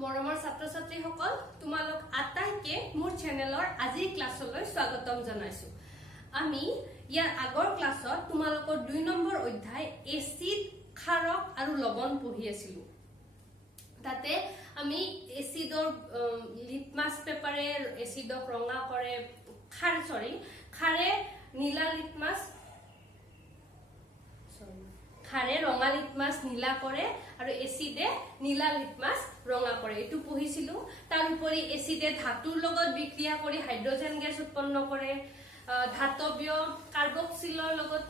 মৰমৰ ছাত্ৰ ছাত্ৰীসকল তোমালোক আটাইকে মোৰ চেনেলৰ আজিৰ ক্লাছলৈ স্বাগতম জনাইছো। আমি ইয়াৰ আগৰ ক্লাছত তোমালোকৰ 2 নম্বৰ অধ্যায় এচিড ক্ষাৰক আৰু লৱণ পঢ়ি আছিলো। তাতে আমি এচিডৰ লিটমাছ পেপাৰে এচিডক ৰঙা কৰে, খাৰে নীলা লিটমাছ খাৰে ৰঙা লিটমাছ নীলা কৰে আৰু এচিডে নীলা লিটমাছ ৰঙা কৰে, এটো পঢ়িছিলো। তাৰ উপৰি এচিডে ধাতুৰ লগত বিক্ৰিয়া কৰি হাইড্ৰোজেন গেছ উৎপন্ন কৰে, ধাতৱীয় কাৰ্বক্সিলৰ লগত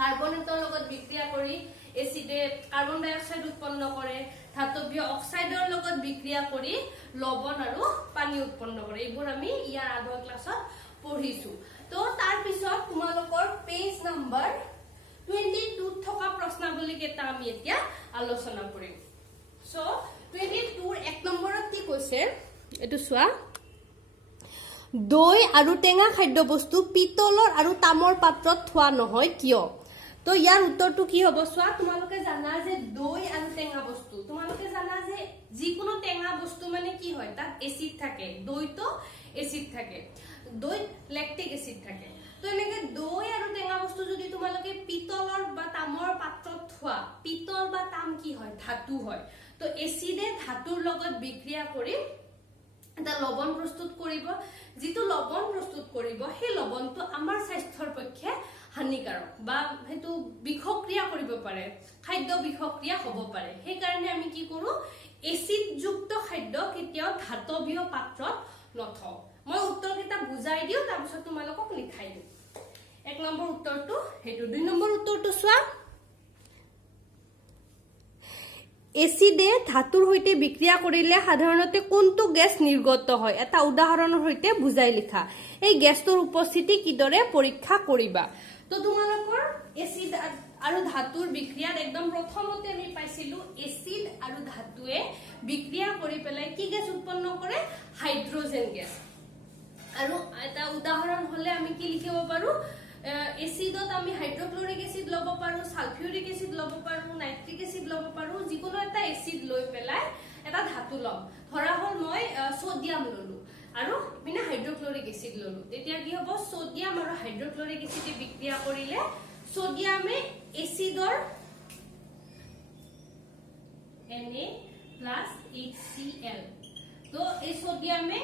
কাৰ্বনেটৰ লগত বিক্ৰিয়া কৰি এচিডে কাৰ্বন ডাই অক্সাইড উৎপন্ন কৰে, ধাতৱীয় অক্সাইডৰ লগত বিক্ৰিয়া কৰি লৱণ আৰু পানী উৎপন্ন কৰে। এইবোৰ আমি ইয়াৰ আগৰ ক্লাছত পঢ়িছো। তো তাৰ পিছত তোমালোকৰ পেজ নম্বৰ 22 থকা প্ৰশ্নাৱলী কেইটা আমি এতিয়া আলোচনা কৰিম। সো 22 এক নম্বৰত কি কৈছে এটো চোৱা, দৈ আৰু টেঙা খাদ্য বস্তু পিতলৰ আৰু তামৰ পাত্ৰত থোৱা নহয় কিয়? তো ইয়াৰ উত্তৰটো কি হ'ব চোৱা। তোমালোকে জানা যে দৈ আৰু টেঙা বস্তু, তোমালোকে জানা যে যিকোনো টেঙা বস্তু মানে কি হয়, তাত এসিড থাকে, দৈতো এসিড থাকে, দৈত ল্যাকটিক এসিড থাকে। তো এনেকে দৈ আৰু টেঙা বস্তু যদি তোমালোকে পিতলৰ বা তামৰ পাত্ৰত থোৱা, পিতল বা তাম কি হয়, ধাতু হয়। তো এসিডে ধাতুৰ লগত বিক্ৰিয়া কৰি এটা লৱণ প্ৰস্তুত কৰিব, যিটো লৱণ প্ৰস্তুত কৰিব সেই লৱণটো আমাৰ স্বাস্থ্যৰ পক্ষে হানিকাৰক বা হেতু বিষক্ৰিয়া কৰিব পাৰে, খাদ্য বিষক্ৰিয়া হ'ব পাৰে। সেই কাৰণে আমি কি কৰো, এসিড যুক্ত খাদ্য কেতিয়াও ধাতৱীয় পাত্ৰত নথও। মই উত্তৰ কেইটা বুজাই দিও, তাৰ পিছত তোমালোকক লিখাই দিও। এক নম্বৰ উত্তৰটো হেতু। 2 নম্বৰ উত্তৰটো চোৱা, এসিডে ধাতুৰ সৈতে বিক্ৰিয়া কৰিলে সাধাৰণতে কোনটো গেছ নিৰ্গত হয়, এটা উদাহৰণৰ সৈতে বুজাই লিখা। এই গেছটোৰ উপস্থিতি কিদৰে পৰীক্ষা কৰিবা? তো তোমালোকৰ এসিড আৰু ধাতুৰ বিক্ৰিয়াত একদম প্ৰথমতে আমি পাইছিলো এসিড আৰু ধাতুৱে বিক্ৰিয়া কৰি পেলাই কি গেছ উৎপন্ন কৰে, হাইড্ৰোজেন গেছ। আৰু এটা উদাহৰণ হলে আমি কি লিখিব পাৰো, এসিডত আমি হাইড্ৰোক্লোৰিক এসিড লব পাৰো, সালফিউৰিক এসিড লব পাৰো, নাইট্ৰিক এসিড লব পাৰো। যিকোনো এটা এসিড লৈ পেলাই এটা ধাতু লম, ধৰা হল মই সোডিয়াম ললো আৰু মানে হাইড্ৰোক্লোৰিক এসিড ললো। তেতিয়া কি হ'ব, সোডিয়াম আৰু হাইড্ৰোক্লোৰিক এসিডে বিক্ৰিয়া কৰিলে সোডিয়ামে এসিডৰ Na+HCl, তো এই সোডিয়ামে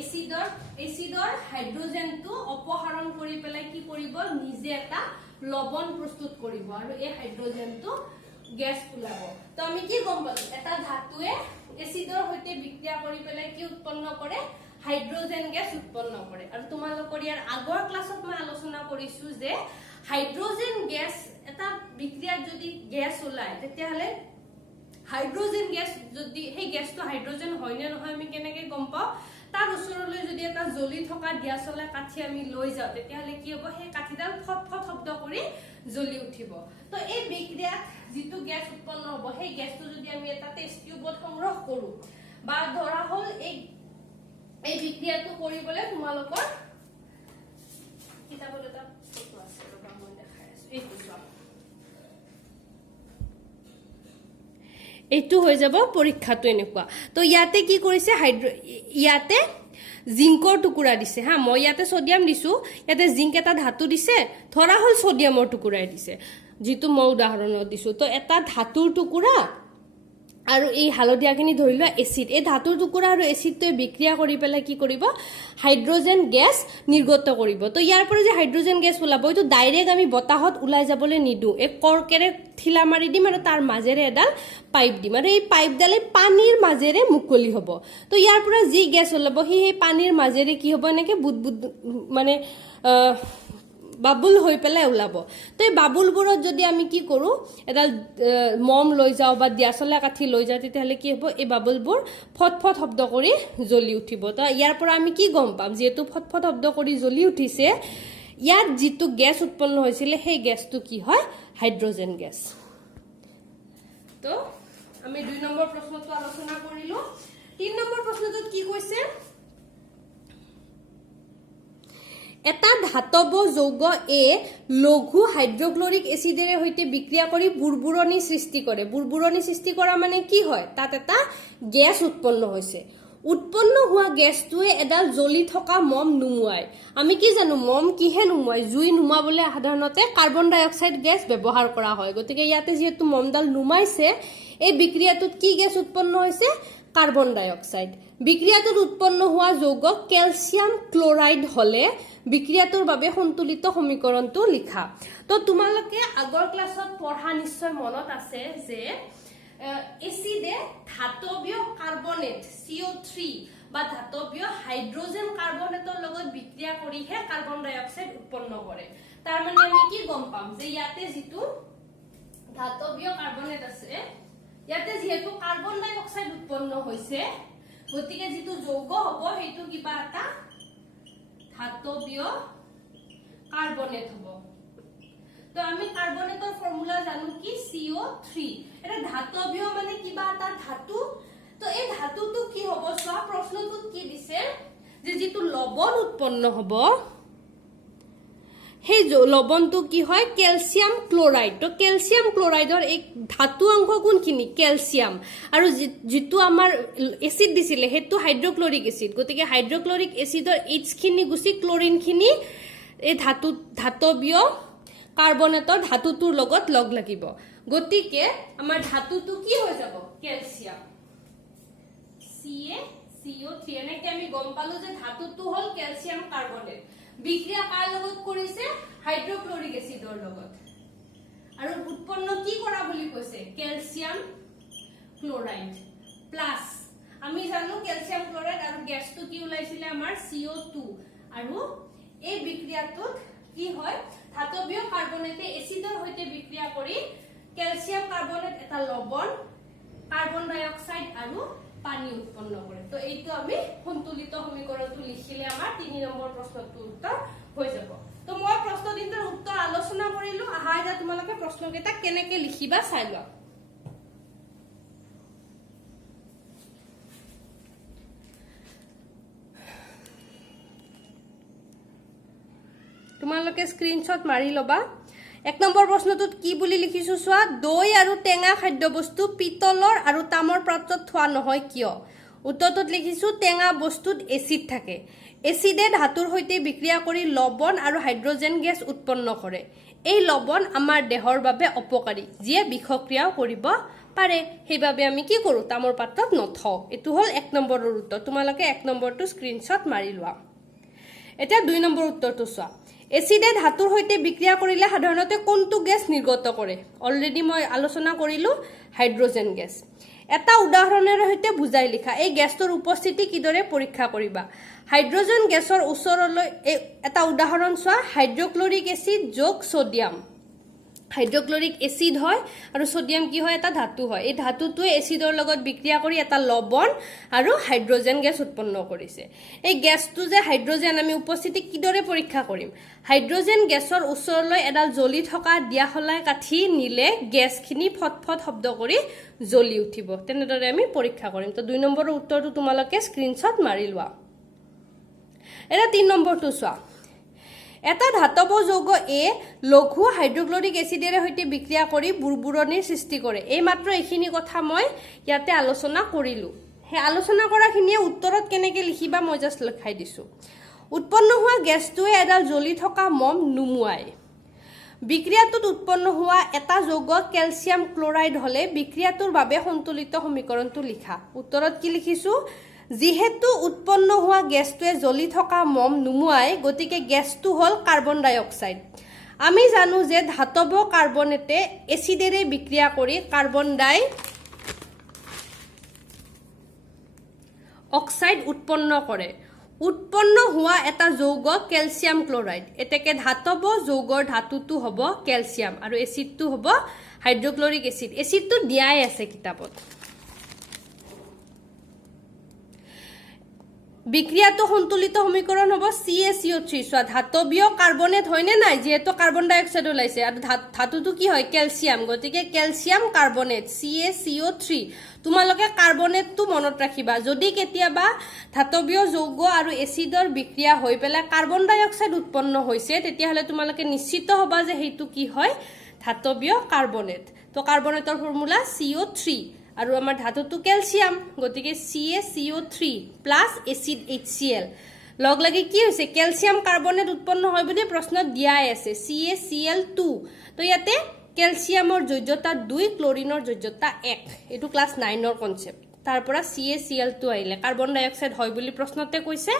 এসিডৰ হাইড্ৰোজেনটো অপহৰণ কৰি পেলাই কি কৰিব, নিজে এটা লৱণ প্ৰস্তুত কৰিব আৰু এই হাইড্ৰোজেনটো গেছ ওলাব। তো আমি কি গম পালো, এটা ধাতুৱে এসিডৰ সৈতে বিক্ৰিয়া কৰি পেলাই কি উৎপন্ন কৰে, হাইড্ৰোজেন গেছ উৎপন্ন কৰে। আৰু তোমালোকৰ ইয়াৰ আগৰ ক্লাছত মই আলোচনা কৰিছো যে হাইড্ৰোজেন গেছ এটা বিক্ৰিয়াত যদি গেছ ওলায়, তেতিয়াহলে হাইড্ৰোজেন গেছ যদি সেই গেছটো হাইড্ৰোজেন হয় নে নহয় আমি কেনেকে গম পাও, তাৰ ওচৰলৈ যদি এটা জ্বলি থকা দিয়াচলা কাঠি আমি লৈ যাওঁ, তেতিয়াহলে কি হ'ব, সেই কাঠিডাল ফটফট শব্দ কৰি জ্বলি উঠিব। তো এই বিক্ৰিয়াত যিটো গেছ উৎপন্ন হ'ব, সেই গেছটো যদি আমি এটা টেষ্ট টিউবত সংগ্ৰহ কৰো, বা ধৰা হল এই বিক্ৰিয়াটো কৰিবলৈ তোমালোকৰ কিতাপত এটা ফটো আছে, ৰবা মই দেখাই আছো, এইটো চোৱা। এইটো হৈ যাব পৰীক্ষাটো এনেকুৱা। তো ইয়াতে কি কৰিছে, ইয়াতে জিংকৰ টুকুৰা দিছে হা, মই ইয়াতে সোডিয়াম দিছো, ইয়াতে জিংক এটা ধাতু দিছে, ধৰা হল সোডিয়ামৰ টুকুৰাই দিছে, যিটো মই উদাহৰণত দিছো। তো এটা ধাতুৰ টুকুৰা আৰু এই হালধীয়াখিনি ধৰি লোৱা এসিড, এই ধাতুৰ টুকুৰা আৰু এসিডটোৱে বিক্ৰিয়া কৰি পেলাই কি কৰিব, হাইড্ৰোজেন গেছ নিৰ্গত কৰিব। তো ইয়াৰ পৰা যে হাইড্ৰোজেন গেছ ওলাব, এইটো ডাইৰেক্ট আমি বতাহত ওলাই যাবলৈ নিদিওঁ, এক কৰ্কেৰে ঠিলা মাৰি দিম আৰু তাৰ মাজেৰে এডাল পাইপ দিম, আৰু এই পাইপডালে পানীৰ মাজেৰে মুকলি হ'ব। তো ইয়াৰ পৰা যি গেছ ওলাব সেই পানীৰ মাজেৰে কি হ'ব, এনেকে বুদবুদ মানে বাবুল হৈ পেলাই ওলাব। তো এই বাবুলবোৰত যদি আমি কি কৰো, এডাল মম লৈ যাওঁ বা দিয়াচলা কাঠি লৈ যাওঁ, তেতিয়াহলে কি হ'ব, এই বাবুলবোৰ ফটফট শব্দ কৰি জ্বলি উঠিব। তো ইয়াৰ পৰা আমি কি গম পাম, যিহেতু ফটফট শব্দ কৰি জ্বলি উঠিছে, ইয়াত যিটো গেছ উৎপন্ন হৈছিলে সেই গেছটো কি হয়, হাইড্ৰোজেন গেছ। তো আমি 2 নম্বৰ প্ৰশ্নটো আলোচনা কৰিলো। 3 নম্বৰ প্ৰশ্নটোত কি কৈছে, এটা ধাতব যৌগ এ লঘু হাইড্ৰক্লৰিক এচিডেৰে সৈতে বিক্ৰিয়া কৰি বুৰবুৰণি সৃষ্টি কৰে বুৰবুৰণি সৃষ্টি কৰা মানে কি হয় তাত এটা গ্যাস উৎপন্ন হৈছে উৎপন্ন হোৱা গ্যাসটোৱে এডাল জ্বলি থকা মম নুমুৱাই আমি কি জানো মম কিহে নুমুৱাই জুই নুমাবলৈ সাধাৰণতে কাৰ্বন ডাই অক্সাইড গ্যাস ব্যৱহাৰ কৰা হয় গতিকে ইয়াতে যেহেতু মমডাল নুমাইছে এই বিক্ৰিয়াটোত কি গ্যাস উৎপন্ন হৈছে কাৰ্বন ডাই অক্সাইড বিক্ৰিয়াটোত উৎপন্ন হোৱা যৌগ ক্যালসিয়াম ক্লোৰাইড হলে বিক্ৰিয়াটোৰ বাবে সন্তুলিত সমীকৰণটো লিখা তো তোমালোকে আগৰ ক্লাছত পঢ়া নিশ্চয় মনত আছে যে এসিডে ধাতৱীয় কাৰ্বনেট CO3 বা ধাতৱীয় হাইড্ৰোজেন কাৰ্বনেটৰ লগত বিক্ৰিয়া কৰিহে কাৰ্বন ডাই অক্সাইড উৎপন্ন কৰে তাৰ মানে আমি কি গম পাম যে ইয়াতে যেটো ধাতৱীয় কাৰ্বনেট আছে ইয়াতে যেহেতু কাৰ্বন ডাই অক্সাইড উৎপন্ন হৈছে গতিকে যেটো যৌগ হ'ব হেতু কিবা এটা ধাতৱীয় কাৰ্বনেট হ'ব তো আমি কাৰ্বনেটৰ ফৰ্মুলা জানো কি CO3 এটা ধাতৱীয় মানে কিবা এটা ধাতু তো এই ধাতুটো কি হ'ব সা প্ৰশ্নটোত কি দিছে যে যেটো লবণ উৎপন্ন হ'ব সেই লবণটো কি হয় ক্যালসিয়াম ক্লোৰাইড তো ক্যালসিয়াম ক্লোৰাইডৰ এক ধাতু অংশ কোনখিনি ক্যালসিয়াম আৰু যেটো আমাৰ এসিড দিছিলে হেতু হাইড্ৰক্লৰিক এসিড গতিকে হাইড্ৰক্লৰিক এসিডৰ H খিনি গুছি ক্লোৰিন খিনি এই ধাতৱীয় কাৰ্বনেটৰ ধাতুটোৰ লগত লগ লাগিব গতিকে আমাৰ ধাতুটো কি হৈ যাব ক্যালসিয়াম CO3 এনেকে আমি গম পালো যে ধাতুটো হল ক্যালসিয়াম কাৰ্বনেট বিক্ৰিয়া কাৰ লগত কৰিছে হাইড্ৰক্লৰিক এসিডৰ লগত আৰু উৎপন্ন কি কৰা বুলি কৈছে ক্যালসিয়াম ক্লোৰাইড প্লাস আমি জানো ক্যালসিয়াম ক্লোৰাইড আৰু গ্যাসটো কি ওলাইছিলে আমাৰ CO2 আৰু এই বিক্ৰিয়াটোত কি হয় ধাতৱীয় কাৰ্বনেটে এসিডৰ সৈতে বিক্ৰিয়া কৰি ক্যালসিয়াম কাৰ্বনেট এটা লবণ কাৰ্বন ডাই অক্সাইড আৰু পানী উৎপন্ন কৰে তো এইটো আমি সন্তুলিত সমীকৰণটো লিখিলে আমাৰ 3 নম্বৰ প্ৰশ্নটোৰ উত্তৰ হৈ যাব তো মই প্ৰশ্ন দিনটোৰ উত্তৰ আলোচনা কৰিলো আহা যা তোমালোকে প্ৰশ্নকেইটা কেনেকে লিখিবা চাই লোৱা তোমালোকে স্ক্ৰিনশ্বট মাৰি লবা 1 নম্বৰ প্ৰশ্নটোত কি বুলি লিখিছো সোৱা দৈ আৰু টেঙা খাদ্যবস্তু পিতলৰ আৰু তামৰ পাত্ৰত থোৱা নহয় কিয় উত্তৰটোত লিখিছো টেঙা বস্তুত এসিড থাকে এসিডে ধাতুৰ সৈতে বিক্ৰিয়া কৰি লবণ আৰু হাইড্ৰোজেন গ্যাস উৎপন্ন কৰে এই লবণ আমাৰ দেহৰ বাবে অপকাৰী যিয়ে বিষক্ৰিয়াও কৰিব পাৰে সেইবাবে আমি কি কৰো তামৰ পাত্ৰত নথও এটো হল 1 নম্বৰৰ উত্তৰ তোমালোকে 1 নম্বৰটো স্ক্ৰিনশ্বট মাৰি লোৱা এটা 2 নম্বৰ উত্তৰটো সোৱা এসিডে ধাতুৰ সৈতে বিক্ৰিয়া কৰিলে সাধাৰণতে কোনটো গ্যাস নিৰ্গত কৰে অলৰেডি মই আলোচনা কৰিলো হাইড্ৰোজেন গ্যাস এটা উদাহৰণৰ সৈতে বুজাই লিখা এই গ্যাসৰ উপস্থিতি কিদৰে পৰীক্ষা কৰিবা হাইড্ৰোজেন গ্যাসৰ ওচৰলৈ এটা উদাহৰণ সোৱা হাইড্ৰক্লৰিক এসিড যোগ সোডিয়াম হাইড্ৰক্লৰিক এসিড হয় আৰু সোডিয়াম কি হয় এটা ধাতু হয় এই ধাতুটোৱে এসিডৰ লগত বিক্ৰিয়া কৰি এটা লবণ আৰু হাইড্ৰোজেন গ্যাস উৎপন্ন কৰিছে এই গ্যাসটো যে হাইড্ৰোজেন আমি উপস্থিতি কিদৰে পৰীক্ষা কৰিম হাইড্ৰোজেন গ্যাসৰ ওচৰলৈ এডাল জ্বলি থকা দিয়াহলাই কাঠি নিলে গ্যাসখিনি ফটফট শব্দ কৰি জ্বলি উঠিব তেনেদৰে আমি পৰীক্ষা কৰিম তো 2 নম্বৰৰ উত্তৰটো তোমালোকে স্ক্ৰিনশ্বট মাৰি লোৱা এটা 3 নম্বৰটো সোৱা এটা ধাতব যৌগ এ লঘু হাইড্ৰক্লৰিক এসিডেৰে সৈতে বিক্ৰিয়া কৰি বুৰবুৰণিৰ সৃষ্টি কৰে এই মাত্ৰ এখিনি কথা মই ইয়াতে আলোচনা কৰিলো হে আলোচনা কৰাখিনিয়ে উত্তৰত কেনেকে লিখিবা মই জাস্ট লিখাই দিছো উৎপন্ন হোৱা গ্যাসটোৱে এডাল জ্বলি থকা মম নুমুৱাই বিক্ৰিয়াটোত উৎপন্ন হোৱা এটা যৌগ ক্যালসিয়াম ক্লোৰাইড হলে বিক্ৰিয়াটোৰ বাবে সন্তুলিত সমীকৰণটো লিখা উত্তৰত কি লিখিছো যেহেতু উৎপন্ন হোৱা গ্যাসটোৱে জ্বলি থকা মম নুমুৱাই গতিকে গ্যাসটো হল কাৰ্বন ডাই অক্সাইড আমি জানো যে ধাতব কাৰ্বনেটে এসিডেৰে বিক্ৰিয়া কৰি কাৰ্বন ডাই অক্সাইড উৎপন্ন কৰে উৎপন্ন হোৱা এটা যৌগ ক্যালসিয়াম ক্লোৰাইড এতেকে ধাতব যৌগৰ ধাতুটো হ'ব ক্যালসিয়াম আৰু এসিডটো হ'ব হাইড্ৰক্লৰিক এসিড এসিডটো দিয়াই আছে কিতাপত বিক্রিয়াটো সন্তুলিত সমীকরণ হব CaCO3 সোয়া ধাতবীয় কার্বনেট হয়নে নাই যেহেতু কার্বন ডাই অক্সাইড ওলাইছে আর ধাতুটো কি হয় ক্যালসিয়াম গতিকে ক্যালসিয়াম কার্বনেট CaCO3 তোমালোকে কার্বনেটটো মনত ৰাখিবা যদি কেতিয়াবা ধাতবীয় যৌগ আৰু এসিডৰ বিক্রিয়া হৈ পেলাই কার্বন ডাই অক্সাইড উৎপন্ন হৈছে তেতিয়া হলে তোমালোকে নিশ্চিত হবা যে হেতু কি হয় ধাতবীয় কার্বনেট তো কাৰ্বনেটৰ ফৰ্মুলা CO3 আৰু আমাৰ ধাতুটো ক্যালসিয়াম গতিকে CaCO3 প্লাস এসিড HCl লগ লাগি কি হৈছে ক্যালসিয়াম কার্বনেট উৎপন্ন হয় বুলি প্ৰশ্নত দিয়াই আছে CaCl2 তো ইয়াতে ক্যালসিয়ামৰ যোজ্যতা 2 ক্লোৰিনৰ যোজ্যতা 1 এটো ক্লাস 9 ৰ কনসেপ্ট তাৰ পৰা CaCl2 আহিলে কাৰ্বন ডাই অক্সাইড হয় বুলি প্ৰশ্নতে কৈছে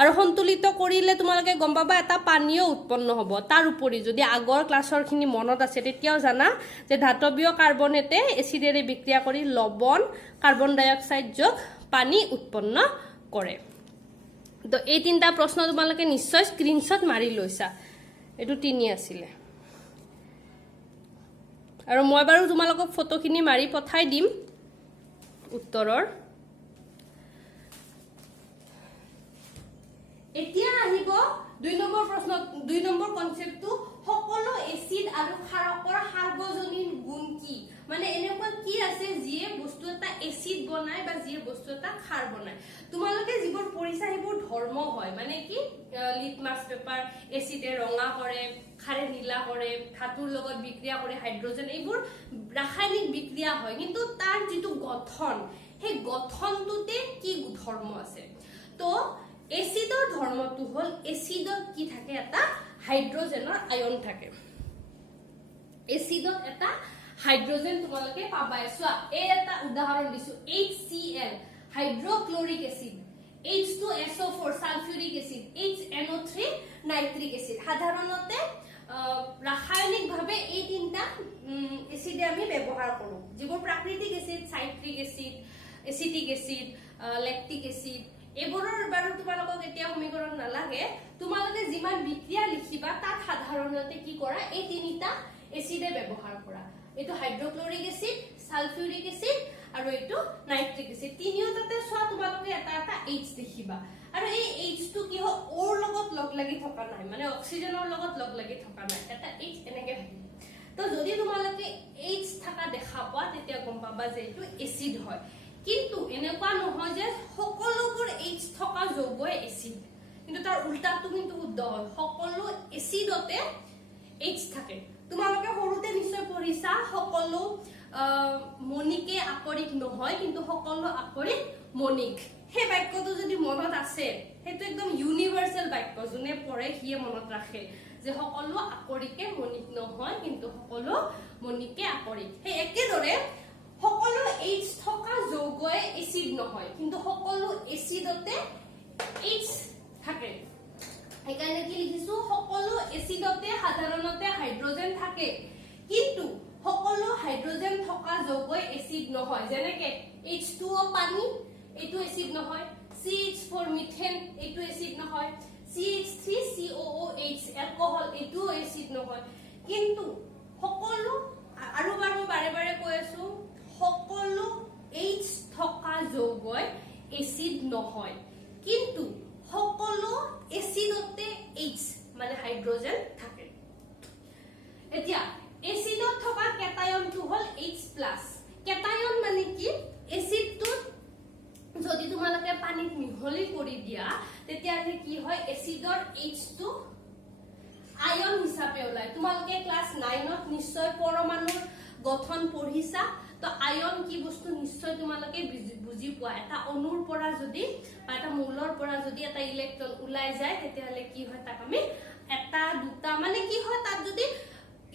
আৰু সন্তুলিত কৰিলে তোমালোকে গম পাবা এটা পানীয় উৎপন্ন হ'ব তাৰ উপৰি যদি আগৰ ক্লাছৰ খিনি মনত আছে তেতিয়াও জানা যে ধাতবীয় কাৰ্বনেটে এসিডেৰে বিক্ৰিয়া কৰি লবণ কাৰ্বন ডাই অক্সাইড যোগ পানী উৎপন্ন কৰে তো এই তিনটা প্ৰশ্ন তোমালোকে নিশ্চয় স্ক্ৰিনশ্বট মাৰি লৈছা এটো তিনি আছিল আৰু মই বাৰু তোমালোকক ফটোখিনি মাৰি পঠাই দিম উত্তৰৰ এতিয়া আহিব 2 নম্বৰ প্ৰশ্ন 2 নম্বৰ কনসেপ্টটো সকলো এসিড আৰু ক্ষাৰকৰ সাৰ্বজনীন গুণ কি মানে এনেকুৱা কি আছে যিয়ে বস্তু এটা এসিড বনায় বা যিয়ে বস্তু এটা ক্ষাৰ বনায় তোমালোকে যিবোৰ পৰীক্ষা হেবোৰ ধৰ্ম হয় মানে কি লিটমাস পেপাৰ এসিডে ৰঙা কৰে ক্ষাৰে নীলা কৰে ধাতুৰ লগত বিক্ৰিয়া কৰে হাইড্ৰোজেন এইবোৰ ৰাসায়নিক বিক্ৰিয়া হয় কিন্তু তাৰ যেটো গঠন হে গঠনটোতে কি ধৰ্ম আছে তো এসিডৰ ধৰ্মটো হল এসিডত কি থাকে এটা হাইড্ৰোজেনৰ আয়ন থাকে এসিডত এটা হাইড্ৰোজেন তোমালোকে পাবা সোয়া এই এটা উদাহৰণ দিছো HCl hydrochloric acid H2SO4 sulphuric acid HNO3 nitric acid সাধাৰণতে ৰাসায়নিক ভাৱে এই তিনটা এসিডে আমি ব্যৱহাৰ কৰো যিবোৰ প্ৰাকৃতিক acid citric acid acetic acid lactic acid এবোৰৰ বাৰু তোমালোকক এতিয়া সমীকৰণ নালাগে তোমালোকে যিমান বিক্ৰিয়া লিখিবা তাত সাধাৰণতে কি কৰা এই তিনিটা এসিডে ব্যৱহাৰ কৰা এটো হাইড্ৰোক্লোৰিক এসিড সালফিউৰিক এসিড আৰু এটো নাইট্ৰিক এসিড তিনিওটাতে সোৱা তোমালোকে এটা এটা H দেখিবা আৰু এই H টো কি হয় ওৰ লগত লগ লাগি থকা নাই মানে অক্সিজেনৰ লগত লগ লাগি থকা নাই এটা H এনেকে থাকিব তো যদি তোমালোকে H থাকা দেখা পোৱা তেতিয়া গম পাবা যে এটো এসিড হয় কিন্তু এনেকুৱা নহয় যে সকলোবোৰ H থকা যৌগই এসিড কিন্তু তাৰ উল্টাটো কিন্তু শুদ্ধ হয় সকলো এসিডতে H থাকে তোমালোকে সৰুতে নিশ্চয় পঢ়িছা সকলো মনিকে আকৰিক নহয় কিন্তু সকলো আকৰিক মনিক হে বাক্যটো যদি মনত আছে হেতু একদম ইউনিভাৰ্সাল বাক্য জুনে পঢ়ে হিয়ে মনত ৰাখে যে সকলো আকৰিকে মনিক নহয় কিন্তু সকলো মনিকে আকৰিক হে একেদৰে সকলো H থকা যৌগই এসিড নহয় কিন্তু সকলো এসিডতে H থাকে এখানে কি লিখিছো সকলো এসিডতে সাধাৰণতে হাইড্ৰোজেন থাকে কিন্তু সকলো হাইড্ৰোজেন থকা যৌগই এসিড নহয় যেনেকে H2O পানী এটো এসিড নহয় CH4 মিথেন এটো এসিড নহয় CH3COOH এলকোহল এটো এসিড নহয় কিন্তু সকলো আৰু বাৰে বাৰে কৈ আছো সকলো H থকা যৌগই এসিড নহয় কিন্তু সকলো এসিডতে H মানে হাইড্ৰোজেন থাকে এতিয়া এসিডত থকা কেটায়নটো হল H+ কেটায়ন মানে কি এসিডটো যদি তোমালোকে পানীত মিহলি কৰি দিয়া তেতিয়ালে কি হয় এসিডৰ H টো আয়ন হিচাপে ওলাই তোমালোকে ক্লাস 9 ত নিশ্চয় পৰমাণুৰ গঠন পঢ়িছা তো আয়ন কি বস্তু নিশ্চয় তোমালোকে বুজি পোৱা এটা অণুৰ পৰা যদি বা এটা মৌলৰ পৰা যদি এটা ইলেক্ট্ৰন ওলাই যায় তেতিয়ালে কি হয় তাক আমি এটা দুটা মানে কি হয় তাত যদি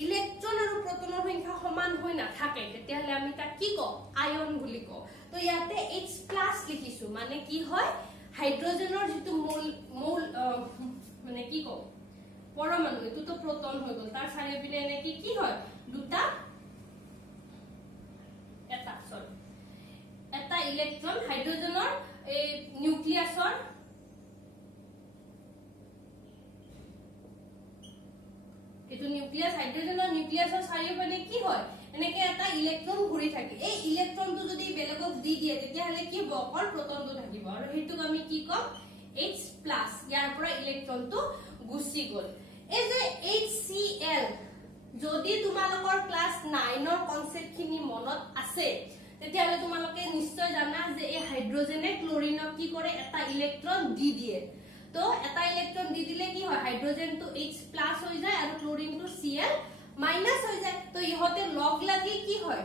ইলেক্ট্ৰন আৰু প্ৰটনৰ সংখ্যা সমান হৈ নাথাকে তেতিয়ালে আমি তাক কি কও আয়ন বুলি কও তো ইয়াতে H+ লিখিছো মানে কি হয় হাইড্ৰোজেনৰ যেটো মৌল মানে কি কও পৰমাণু এটো তো প্ৰটন হৈ গল তাৰ চাৰিওপিনে এনে কি হয় দুটা এটা ইলেক্ট্ৰন হাইড্ৰোজেনৰ এই নিউক্লিয়াছৰ এটো নিউক্লিয়াছ হাইড্ৰোজেনৰ নিউক্লিয়াছৰ চাৰিওপিনে কি হয় এনেকে এটা ইলেক্ট্ৰন ঘূৰি থাকে এই ইলেক্ট্ৰনটো যদি বেলেগক দি দিয়ে তেতিয়া হলে কি হ'ব অকল প্ৰোটনটো থাকিব আৰু হেতুক আমি কি কম H+ ইয়াৰ পৰা ইলেক্ট্ৰনটো গুচি গল এই যে HCl যদি তোমালোকৰ ক্লাস 9 ৰ কনসেপ্টখিনি মনত আছে তেতিয়া হলে তোমালোকে নিশ্চয় জানা যে এই হাইড্ৰোজেনে ক্লোৰিনক কি কৰে এটা ইলেক্ট্ৰন দি দিয়ে তো এটা ইলেক্ট্ৰন দি দিলে কি হয় হাইড্ৰোজেনটো H+ হৈ যায় আৰু ক্লোৰিনটো Cl- হৈ যায় তো ইহতে লগ লাগি কি হয়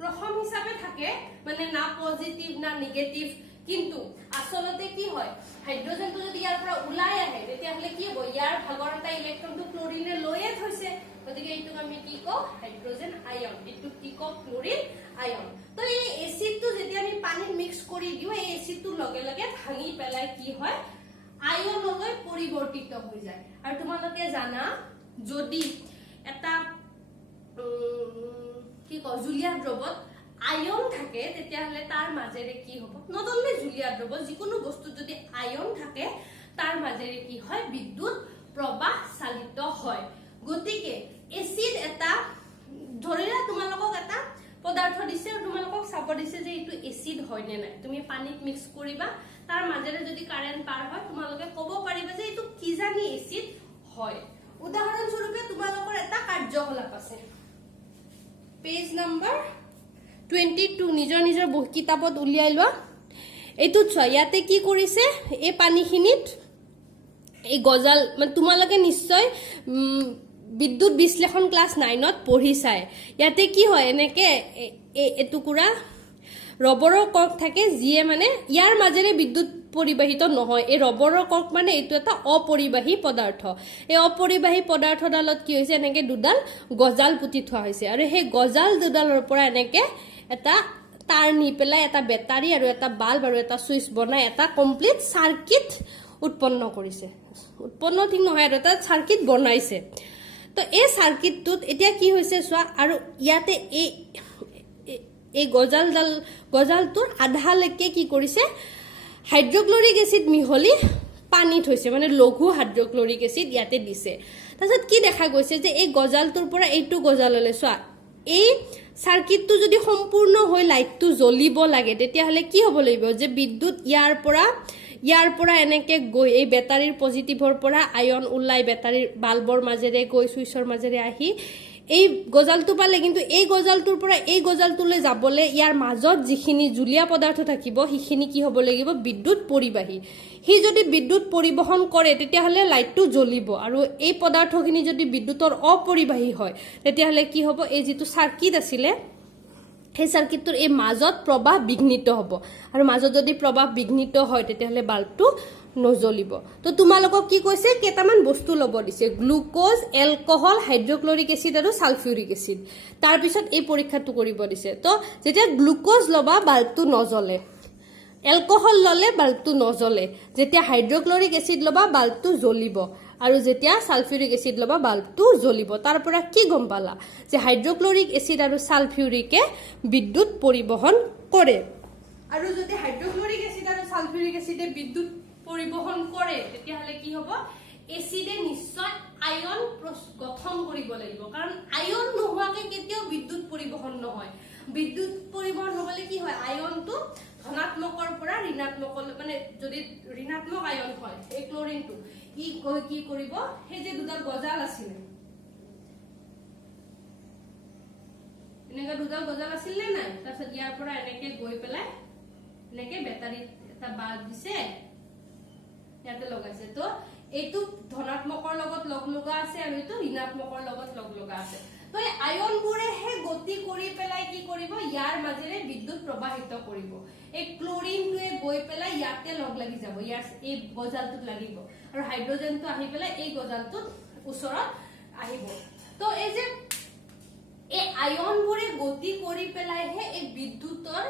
প্ৰথম হিচাপে থাকে মানে না পজিটিভ না নেগেটিভ কিন্তু আসলতে কি হয় হাইড্ৰোজেনটো যদি ইয়াৰ পৰা ওলাই আহে তেতিয়া হলে কি হ'ব ইয়াৰ ভাগৰ এটা ইলেক্ট্ৰনটো ক্লোৰিনে লৈয়ে থৈছে গতিকে এইটোক আমি কি কও হাইড্ৰোজেন আয়ন এইটো কি কও ক্লোৰিন আয়ন তো এই এসিডটো যেতিয়া আমি পানীত মিক্স কৰি দিও এই এসিডটো লগে লগে ভাঙি পেলাই কি হয় আয়নলৈ পৰিৱৰ্তিত হৈ যায় আৰু তোমালোকে জানা যদি এটা কি কও জুলীয়া দ্ৰৱত আয়ন থাকে তেতিয়া হলে তাৰ মাজেৰে কি হ'ব নতলে জুলীয়া দ্ৰৱ যিকোনো বস্তু যদি আয়ন থাকে তাৰ মাজেৰে কি হয় বিদ্যুৎ প্ৰবাহ চালিত হয় গতিকে এসিড এটা ধৰিলা তোমালোকক এটা পদাৰ্থ দিছে আৰু তোমালোকক চাব দিছে যে এইটো এসিড হয় নে নাই তুমি পানীত মিক্স কৰিবা তাৰ মাজেৰে যদি কাৰেন্ট পাৰ হয় তোমালোকে ক'ব পাৰিবা যে এইটো কি জানি এসিড হয় উদাহৰণ স্বৰূপে তোমালোকৰ এটা কাৰ্যকলাপ আছে পেজ নম্বৰ 22 নিজৰ নিজৰ বহি কিতাপত উলিয়াই লোৱা এইটো চোৱা ইয়াতে কি কৰিছে এই পানীখিনিত এই গজাল মানে তোমালোকে নিশ্চয় বিদ্যুৎ বিশ্লেষণ ক্লাস 9 ত পঢ়িছাই ইয়াতে কি হয় এনেকে এটুকুৰা ৰবৰৰ কক থাকে যিয়ে মানে ইয়াৰ মাজেৰে বিদ্যুৎ পৰিবাহিত নহয় এই ৰবৰৰ কক মানে এইটো এটা অপৰিবাহী পদাৰ্থ এই অপৰিবাহী পদাৰ্থডালত কি হৈছে এনেকে দুডাল গজাল পুতি থোৱা হৈছে আৰু সেই গজাল দুডালৰ পৰা এনেকে এটা তাৰ নি পেলাই এটা বেটাৰী আৰু এটা বাল্ব আৰু এটা সুইচ বনাই এটা কমপ্লিট সাৰ্কিট উৎপন্ন কৰিছে উৎপন্ন ঠিক নহয় আৰু এটা সাৰ্কিট বনাইছে তো এই সাৰ্কিটটোত এতিয়া কি হৈছে চোৱা আৰু ইয়াতে এই গজালটোৰ আধালৈকে কি কৰিছে হাইড্ৰোক্লোৰিক এসিড মিহলি পানী থৈছে মানে লঘু হাইড্ৰোক্লোৰিক এসিড ইয়াতে দিছে তাৰছত কি দেখা গৈছে যে এই গজালটোৰ পৰা এইটো গজাললে চোৱা এই সাৰ্কিটটো যদি সম্পূৰ্ণ হৈ লাইটটো জ্বলিব লাগে তেতিয়া হলে কি হ'ব লাগিব যে বিদ্যুৎ ইয়াৰ পৰা এনেকে গৈ এই বেটাৰীৰ পজিটিভৰ পৰা আয়ন উলাই বেটাৰীৰ বাল্বৰ মাজেৰে গৈ সুইচৰ মাজেৰে আহি এই গজালটো পালে কিন্তু এই গজালটোৰ পৰা এই গজালটোলৈ যাবলৈ ইয়াৰ মাজত যিখিনি জুলীয়া পদাৰ্থ থাকিব হিখিনি কি হ'ব লাগিব বিদ্যুৎ পৰিবাহী হি যদি বিদ্যুৎ পৰিবহন কৰে তেতিয়া হলে লাইটটো জ্বলিব আৰু এই পদাৰ্থখিনি যদি বিদ্যুৎৰ অপৰিবাহী হয় তেতিয়া হলে কি হ'ব এই যেটো সাৰ্কিট আছিল সেই সাৰ্কিটৰ এই মাজত প্ৰবাহ বিঘ্নিত হ'ব আৰু মাজত যদি প্ৰবাহ বিঘ্নিত হয় তেতিয়া হলে বাল্বটো নজ্বলিব তো তোমালোকক কি কৈছে কেটামান বস্তু লব দিছে গ্লুকোজ এলকহল হাইড্ৰোক্লোৰিক এসিড আৰু সালফিউৰিক এসিড তাৰ পিছত এই পৰীক্ষাটো কৰিব দিছে তো যেতিয়া গ্লুকোজ লবা বাল্বটো নজ্বলে এলকহল ললে বাল্বটো নজ্বলে যেতিয়া হাইড্ৰোক্লোৰিক এসিড লবা বাল্বটো জ্বলিব আৰু যেতিয়া সালফিউৰিক এসিড লবা বাল্বটো জ্বলিব তাৰ পৰা কি গম পালা যে হাইড্ৰোক্লোৰিক এসিড আৰু সালফিউৰিকে বিদ্যুৎ পৰিবহন কৰে আৰু যদি হাইড্ৰোক্লোৰিক এসিড আৰু সালফিউৰিক এসিডে বিদ্যুৎ পৰিবহন কৰে তেতিয়া হলে কি হ'ব এসিডে নিশ্চয় আয়ন গঠন কৰিব লাগিব কাৰণ আয়ন নোহোৱাকে কেতিয়াও বিদ্যুৎ পৰিবহন নহয় বিদ্যুৎ পৰিবহন হ'লে কি হয় আয়নটো ধনাত্মকৰ পৰা ঋণাত্মকলৈ মানে যদি ঋণাত্মক আয়ন হয় এই ক্লোৰিনটো ই কি কৰিব হে যে দুটা গজাল আছিল এনেকা দুটা গজাল আছিল নে নাই তাৰছত ইয়াৰ পৰা এনেকে গৈ পেলাই এনেকে বেটাৰী এটা বাল্ব দিছে ইয়াতে লগাইছে তো এইটো ধনাত্মকৰ লগত লগ লগা আছে আৰু এইটো ঋণাত্মকৰ লগত লগ লগা আছে তো এই আয়নবোৰে হে গতি কৰি পেলাই কি কৰিব ইয়াৰ মাজেৰে বিদ্যুৎ প্ৰবাহিত কৰিব এই ক্লোৰিনটোৱে গৈ পেলাই ইয়াতে লগ লাগি যাব ইয়াৰ এই গজালটোত লাগিব আৰু হাইড্ৰোজেনটো আহি পেলাই এই গজালটোত ওচৰত আহিব তো এই যে এই আয়নবোৰে গতি কৰি পেলাই হে এই বিদ্যুৎৰ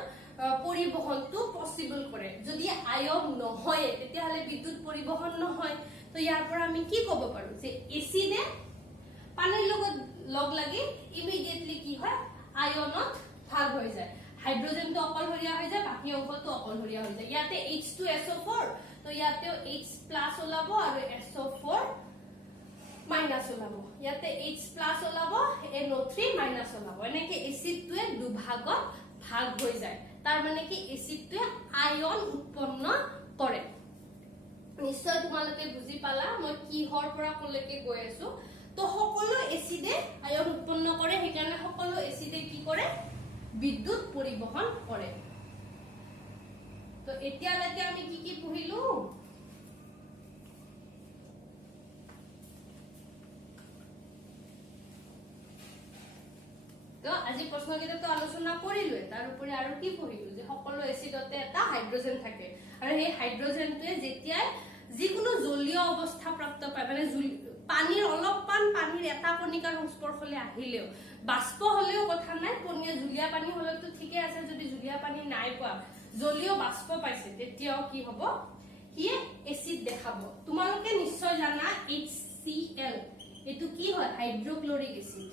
পৰিবহনটো পসিবল কৰে যদি আয়ন নহয় তেতিয়া হলে বিদ্যুৎ পৰিবহন নহয় তো ইয়াৰ পৰা আমি কি ক'ব পাৰো যে এসিডে পানীৰ লগত লগ লাগি ইমিডিয়েটলি কি হয় আয়নত ভাগ হৈ যায় হাইড্ৰোজেনটো অকলহৰীয়া হৈ যায় বাকি অংশটো অকলহৰীয়া হৈ যায় ইয়াতে H2SO4 তো ইয়াতেও H+ ওলাব আৰু SO4 মাইনাস ওলাব ইয়াতে H প্লাস ওলাব NO3 মাইনাস ওলাব এনেকে এসিডটোৱে দুভাগত ভাগ হৈ যায় তাৰ মানে কি এসিডটোৱে আয়ন উৎপন্ন কৰে নিশ্চয় তোমালোকে বুজি পালা মই কিহৰ পৰা কলৈকে গৈ আছো তো সকলো এসিডে আয়ন উৎপন্ন কৰে সেইকাৰণে সকলো এসিডে কি কৰে বিদ্যুৎ পৰিবহন কৰে তো এতিয়ালৈকে আমি কি পঢ়িলো তো আজি প্ৰশ্নকেইটা তো আলোচনা কৰিলো তাৰ উপৰি আৰু কি পঢ়িলো যে সকলো এসিডতে এটা হাইড্ৰোজেন থাকে আৰু এই হাইড্ৰোজেনটোৱে যেতিয়া যিকোনো জলীয় অৱস্থা প্ৰাপ্ত পায় মানে পানীৰ অলপমান পানীৰ এটা কণিকাৰ সংস্পৰ্শলৈ আহিলেও বাষ্প হলেও কথা নাই পনীয়া জুলীয়া পানী হলেতো ঠিকে আছে যদি জুলীয়া পানী নাই পোৱা জলীয় বাষ্প পাইছে তেতিয়াও কি হ'ব কি এসিড দেখাব তোমালোকে নিশ্চয় জানা HCl এটো কি হয় হাইড্ৰোক্লোৰিক এসিড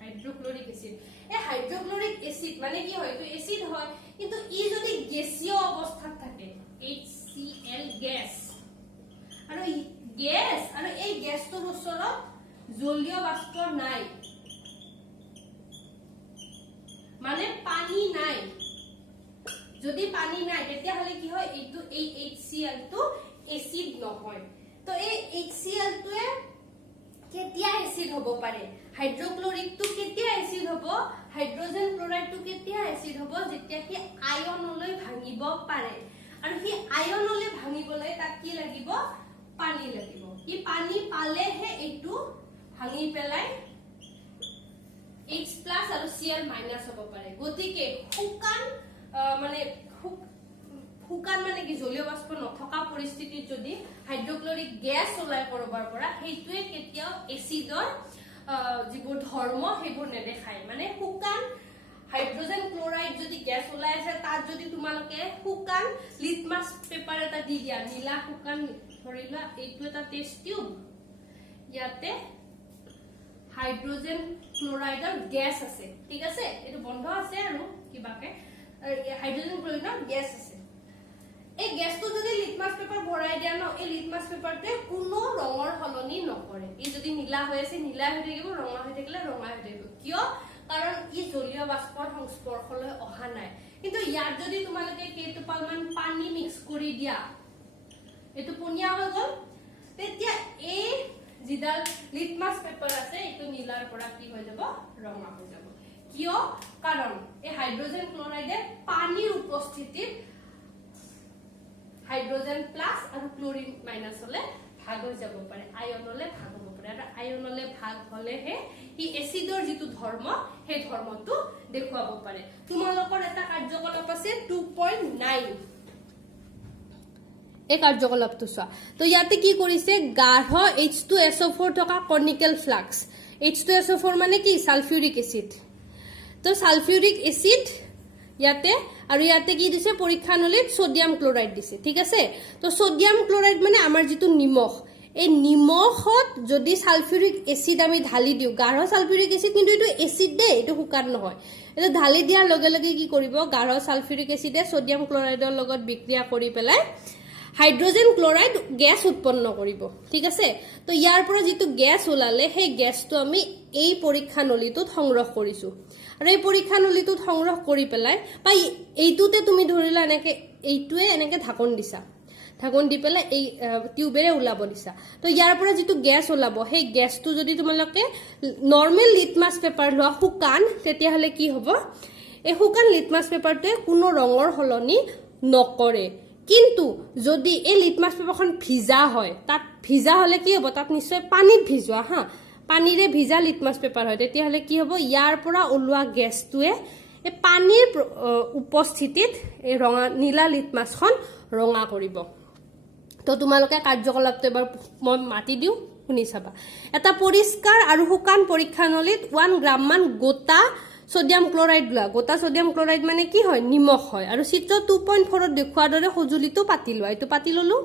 হাইড্ৰোক্লোৰিক এসিড এই হাইড্ৰোক্লোৰিক এসিড মানে কি হয় এটো এসিড হয় কিন্তু ই যদি গ্যাসীয় অৱস্থাত থাকে HCl গ্যাস আৰু এই গ্যাসটোৰ ওচৰত জলীয় বাষ্প নাই মানে পানী নাই যদি পানী নাই তেতিয়া হলে কি হয় এইটো এই HCl টো এসিড নহয় তো এই HCl টোৱে কেতিয়া এসিড হ'ব পাৰে হাইড্ৰোক্লোৰিক টো কেতিয়া এসিড হ'ব হাইড্ৰোজেন ক্লোৰাইড টো কেতিয়া এসিড হ'ব যেতিয়া কি আয়নলৈ ভাঙিব পাৰে আৰু কি আয়নলৈ ভাঙিবলৈ তাক কি লাগিব পানী লাগিব কি পানী পালেহে এইটো ভাঙি পেলাই H+ আৰু Cl- হ'ব পাৰে গতিকে শুকান মানে কি জলীয় বাষ্প নথকা পৰিস্থিতিত যদি হাইড্ৰোক্লোৰিক গ্যাস ওলাই কৰবাৰ পৰা হেইটোৱে কেতিয়াও এসিডৰ যিবোৰ ধৰ্ম সেইবোৰ নেদেখায় মানে শুকান হাইড্ৰোজেন ক্লোৰাইড যদি গ্যাস ওলাই আছে তাত যদি তোমালোকে শুকান লিটমাস পেপাৰ এটা দি দিয়া নীলা শুকান ধৰিলা এইটো এটা টেষ্ট টিউব ইয়াতে হাইড্ৰোজেন ক্লোৰাইডৰ গ্যাস আছে ঠিক আছে এটো বন্ধ আছে আৰু কিবাকে হাইড্ৰোজেন ক্লোৰাইডৰ গ্যাস আছে এই গ্যাসটো যদি লিটমাস পেপাৰ ভৰাই দিয়া ন এই লিটমাস পেপাৰতে কোনো ৰঙৰ হলনি নকৰে এই যদি নীলা হৈ আছে নীলা হৈ থাকিব ৰঙা হৈ থাকিলে ৰঙা হৈ থাকিব কিয় কাৰণ ই জলীয় বাষ্পৰ সংস্পৰ্শলৈ অহা নাই কিন্তু ইয়াত যদি তোমালোকে কেইটোপালমান পানী মিক্স কৰি দিয়া এটো পনিয়া হৈ গল তেতিয়া এই যিডাল লিটমাস পেপাৰ আছে এটো নীলাৰ পৰা কি হৈ যাব ৰঙা হৈ যাব কিয় কাৰণ এই হাইড্ৰোজেন ক্লোৰাইডে পানীৰ উপস্থিতিত হাইড্ৰোজেন প্লাস আৰু ক্লোৰিন মাইনাস হলে ভাগ হৈ যাব পাৰে আয়নলে ভাগ হ'ব পাৰে আৰু আয়নলে ভাগ হলেহে ই এসিডৰ যিটো ধৰ্ম সেই ধৰ্মটো দেখুৱাব পাৰে তোমালোকৰ এটা কাৰ্যকলাপ আছে 2.9 এই কাৰ্যকলাপটো চোৱা তো ইয়াতে কি কৰিছে গাঢ় H2SO4 থকা কনিকেল ফ্লাক্স H2SO4 মানে কি সালফিউৰিক এসিড তো সালফিউৰিক এসিড ইয়াতে আৰু ইয়াতে কি দিছে পৰীক্ষানলীত সোডিয়াম ক্লোৰাইড দিছে ঠিক আছে তো সোডিয়াম ক্লোৰাইড মানে আমাৰ যেটো নিমখ এই নিমখত যদি সালফিউৰিক এসিড আমি ঢালি দিও গাঢ় সালফিউৰিক এসিড কিন্তু এটো এসিড দে এটো শুকান নহয় এটো ঢালি দিয়াৰ লগে লগে কি কৰিব গাঢ় সালফিউৰিক এসিডে সোডিয়াম ক্লোৰাইডৰ লগত বিক্ৰিয়া কৰি পেলাই হাইড্ৰোজেন ক্লোৰাইড গ্যাস উৎপন্ন কৰিব ঠিক আছে তো ইয়াৰ পৰা যেটো গ্যাস ওলালে সেই গ্যাসটো আমি এই পৰীক্ষানলীটোত সংগ্ৰহ কৰিছো আৰু এই পৰীক্ষানলীটোত সংগ্ৰহ কৰি পেলাই বা এইটোতে তুমি ধৰিলা এনেকে এইটোৱে এনেকে ঢাকন দিছা ঢাকন দি পেলাই এই টিউবেৰে ওলাব দিছা তো ইয়াৰ পৰা যেটো গ্যাস ওলাব সেই গ্যাসটো যদি তোমালোকে নৰমাল লিটমাস পেপাৰ লোৱা শুকান তেতিয়া হলে কি হ'ব এই শুকান লিটমাস পেপাৰটোৱে কোনো ৰঙৰ হলনি নকৰে কিন্তু যদি এই লিটমাস পেপাৰখন ভিজা হয় তাত ভিজা হলে কি হ'ব তাত নিশ্চয় পানীত ভিজোৱা হা পানীৰে ভিজা লিটমাস পেপাৰ হয় তেতিয়া হলে কি হ'ব ইয়াৰ পৰা ওলোৱা গ্যাসটোৱে এই পানীৰ উপস্থিতিত এই ৰঙা নীলা লিটমাসখন ৰঙা কৰিব তো তোমালোকে কাৰ্যকলাপটো এবাৰ মই মাতি দিও শুনি চাবা এটা পৰিষ্কাৰ আৰু শুকান পৰীক্ষানলীত 1 গ্ৰাম মান গোটা সোডিয়াম ক্লোৰাইড লোৱা গোটা সোডিয়াম ক্লোৰাইড মানে কি হয় নিমখ হয় আৰু চিত্ৰ 2.4 ত দেখুৱাৰ দৰে সজুলিটো পাতি লোৱা এটো পাতি ললো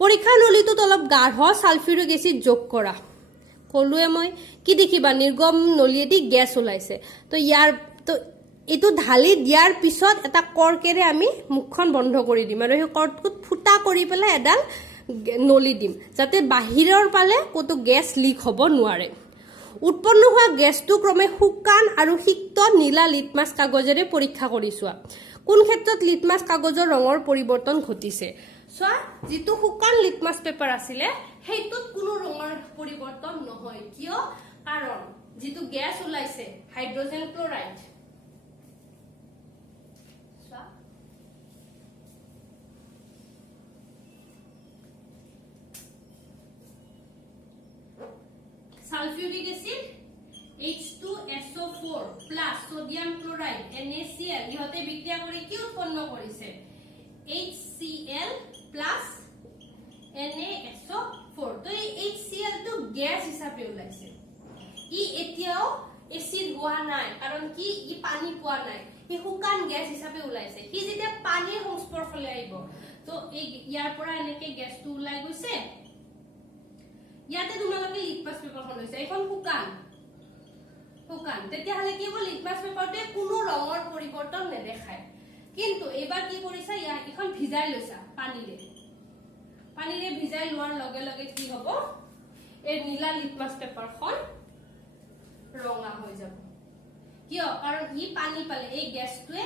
পৰীক্ষানলীটোত অলপ গাঢ় সালফিউৰিক এসিড যোগ কৰা কলুৱে মই কি দেখিবা নিৰ্গম নলীয়েদি গ্যাস ওলাইছে তো ইয়াৰ তো এইটো ঢালি দিয়াৰ পিছত এটা কৰ্কেৰে আমি মুখখন বন্ধ কৰি দিম আৰু সেই কৰ্কটোত ফুটা কৰি পেলাই এডাল নলি দিম যাতে বাহিৰৰ পালে কতো গেছ লিক হ'ব নোৱাৰে উৎপন্ন হোৱা গেছটো ক্ৰমে শুকান আৰু সিক্ত নীলা লিটমাছ কাগজেৰে পৰীক্ষা কৰি চোৱা কোন ক্ষেত্ৰত লিটমাছ কাগজৰ ৰঙৰ পৰিৱৰ্তন ঘটিছে চোৱা যেটো শুকান লিটমাছ পেপাৰ আছিল হেইটোত কোনো ৰঙৰ পৰিৱৰ্তন নহয় কিয় কাৰণ যেটো গ্যাস ওলাইছে hydrogen chloride sulphuric acid H2SO4 plus sodium chloride NaCl ইহতে বিক্ৰিয়া কৰি কি উৎপন্ন কৰিছে HCl প্লাস NaSO4 তো এই HCl তো গ্যাস হিচাপে ওলাইছে ই এতিয়াও এসিড হোৱা নাই কাৰণ কি ই পানী পোৱা নাই ই শুকান গ্যাস হিচাপে ওলাইছে কি যেতিয়া পানীৰ সংস্পৰ্শলৈ আহিব তো এই ইয়াৰ পৰা এনেকে গ্যাসটো ওলাই গৈছে ইয়াতে তোমালোকে লিটমাছ পেপাৰখন লৈছে এখন শুকান তেতিয়া হলে কি হ'ব লিটমাছ পেপাৰটোৱে কোনো ৰঙৰ পৰিৱৰ্তন নেদেখায় কিন্তু এবাৰ কি কৰিছা ইয়াক এখন ভিজাই লৈছা পানীৰে ভিজাই লোৱাৰ লগে লগে কি হ'ব এই নীলা লিটমাছ পেপাৰখন ৰঙা হৈ যাব কিয় কাৰণ ই পানী পালে এই গ্যাসটোৱে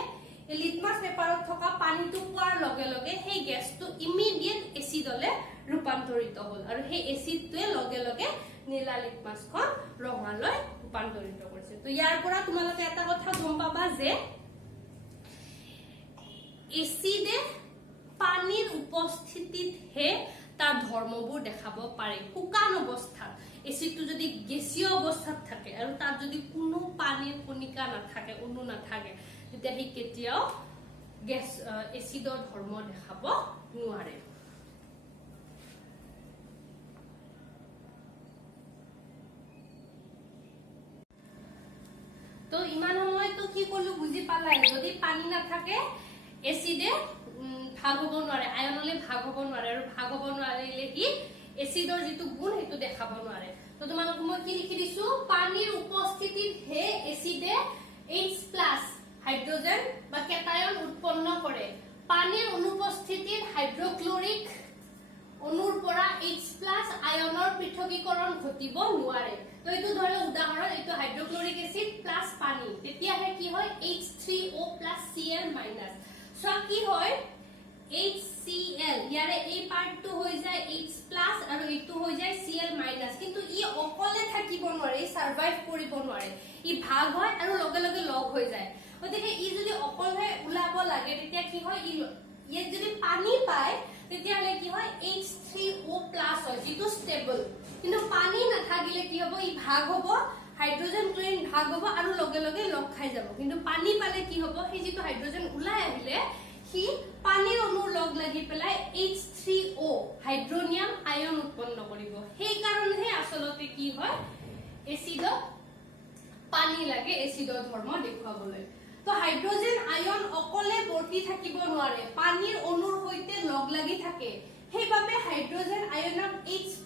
এই লিটমাছ পেপাৰত থকা পানীটো পোৱাৰ লগে লগে সেই গ্যাসটো ইমিডিয়েট এসিডলে ৰূপান্তৰিত হ'ল আৰু সেই এসিডটোৱে লগে লগে নীলা লিটমাছখন ৰঙালৈ ৰূপান্তৰিত কৰিছে তো ইয়াৰ পৰা তোমালোকে এটা কথা গম পাবা যে এসিডে পানীৰ উপস্থিতিত হে তাৰ ধৰ্মবোৰ দেখাব পাৰে শুকান অৱস্থাত এসিডটো যদি গেছীয় অৱস্থাত থাকে আৰু তাত যদি কোনো পানীৰ কণিকা নাথাকে অণু নাথাকে তেতিয়া হি কেতিয়াও গ্যাস এসিডৰ ধৰ্ম দেখাব নোৱাৰে তো ইমান সময় তো কি কলো বুজি পালাই যদি পানী নাথাকে এসিডে ভাগ হ'ব নোৱাৰে আয়নলে ভাগ হ'ব নোৱাৰে আৰু ভাগ হ'ব নোৱাৰিলে কি এসিডৰ যেটো গুণ হেতু দেখাব নোৱাৰে তো তোমালোক মই কি লিখি দিছো পানীৰ উপস্থিতিত হে এসিডে H+ হাইড্ৰোজেন বা কেটায়ন উৎপন্ন কৰে পানীৰ অনুপস্থিতিত হাইড্ৰোক্লোৰিক অণুৰ পৰা H+ আয়নৰ পৃথকীকৰণ ঘটিব নোৱাৰে তো এটো ধৰে উদাহৰণ এটো হাইড্ৰোক্লোৰিক এসিড প্লাস পানী তেতিয়া হে কি হয় H3O + Cl- সো কি হয় HCl ইয়াৰে এই পাৰ্টটো হৈ যায় H+ আৰু এটো হৈ যায় Cl- কিন্তু ই অকলে থাকিব নোৱাৰে ই সাৰ্ভাইভ কৰিব নোৱাৰে ই ভাগ হয় আৰু লগে লগে লগ হৈ যায় গতিকে ই যদি অকলে উলাব লাগে তেতিয়া কি হয় ই যদি পানী পায় তেতিয়া হলে কি হয় H3O+ হয় যেটো ষ্টেবল কিন্তু পানী নাথাকিলে কি হ'ব ই ভাগ হ'ব হাইড্ৰোজেন ক্লোৰিন ভাগ হ'ব আৰু লগে লগে লগ খাই যাব কিন্তু পানী পালে কি হ'ব সেই যেটো হাইড্ৰোজেন উলাই আহিলে কি পানীৰ অণুৰ লগ লাগি পেলাই H3O হাইড্ৰোনিয়াম আয়ন উৎপন্ন কৰিব সেই কাৰণেহে আসলতে কি হয় এসিডত পানী লাগে এসিডৰ ধৰ্ম দেখুৱাবলৈ তো হাইড্ৰোজেন আয়ন অকলে বৰ্তি থাকিব নোৱাৰে পানীৰ অণুৰ হৈতে লগ লাগি থাকে সেইবাবে হাইড্ৰোজেন আয়নক H+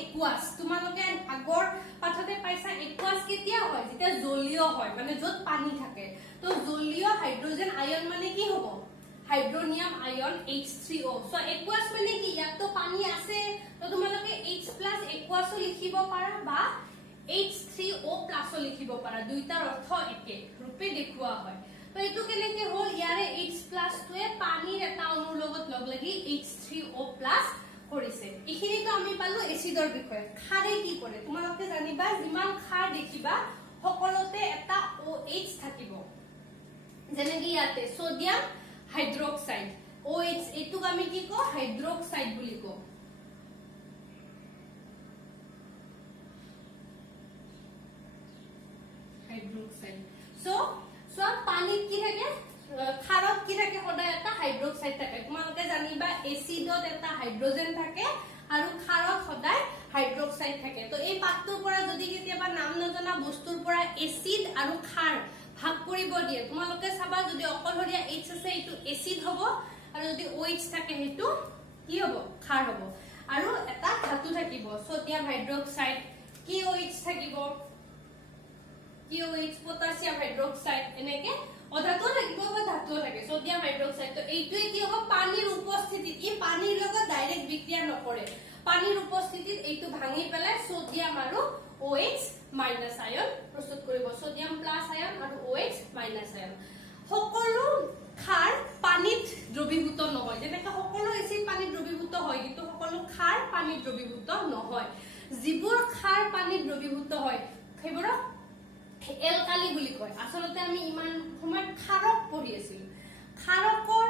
একুয়াছ তোমালোকে আগৰ পাঠতে পাইছা একুয়াছ কেতিয়া হয় যেতিয়া জলীয় হয় মানে যত পানী থাকে তো জলীয় হাইড্ৰোজেন আয়ন মানে কি হ'ব হাইড্ৰোনিয়াম আয়ন H3O সো একুয়াছ মানে কি ইয়াত তো পানী আছে তো তোমালোকে H+ একুয়াছ লিখিব পাৰা বা H3O+ লিখিব পাৰা দুইটাৰ অৰ্থ একে ৰূপে দেখুৱা হয় তো এটো কেনেকে হল ইয়াৰে H+ টোৱে পানীৰ এটা অণুৰ লগত লগ লাগি H3O+ কৰিছে ইখিনি তো আমি পালো এসিডৰ বিষয়ে খাৰে কি কৰে তোমালোকে জানিবা যিমান খাৰ দেখিবা সকলোতে এটা OH থাকিব যেনেকি ইয়াতে সোডিয়াম হাইড্ৰক্সাইড OH এটুক আমি কি কও হাইড্ৰক্সাইড বুলি কও হাইড্ৰক্সাইড সো পানীত কি থাকে খাৰত কি থাকে সদায় এটা হাইড্ৰক্সাইড থাকে তোমালোকে জানিবা এসিডত এটা হাইড্ৰোজেন থাকে আৰু খাৰত সদায় হাইড্ৰক্সাইড থাকে তো এই পাঠটোৰ পৰা যদি কেতিয়াবা নাম নজনা বস্তুৰ পৰা এসিড আৰু খাৰ ভাগ কৰিব দিয়ে তোমালোকে চাবা যদি অকলহৰিয়া H আছে এটো এসিড হ'ব আৰু যদি OH থাকে হেতু কি হ'ব খাৰ হ'ব আৰু এটা ধাতু থাকিব সোডিয়াম হাইড্ৰক্সাইড কি OH থাকিব KOH পটাসিয়াম হাইড্ৰোক্সাইড এনেকে অধাতু লাগিব বা ধাতু লাগে সোডিয়াম হাইড্ৰক্সাইড তো এইটোৱে কি হ'ব পানীৰ উপস্থিতিত ই পানীৰ লগত ডাইৰেক্ট বিক্ৰিয়া নকৰে পানীৰ উপস্থিতিত এইটো ভাঙি পেলাই সোডিয়াম আৰু OH মাইনাস আয়ন প্ৰস্তুত কৰিব সোডিয়াম প্লাস আয়ন আৰু OH মাইনাস আয়ন সকলো ক্ষাৰ পানীত দ্ৰৱীভূত নহয় যেনেকৈ সকলো এচিড পানীত দ্ৰৱীভূত হয় কিন্তু সকলো ক্ষাৰ পানীত দ্ৰৱীভূত নহয় যিবোৰ ক্ষাৰ পানীত দ্ৰৱীভূত হয় সেইবোৰক এলকালি বুলি কয় আসলতে আমি ইমান সময় ক্ষাৰক পঢ়ি আছিলো ক্ষাৰকৰ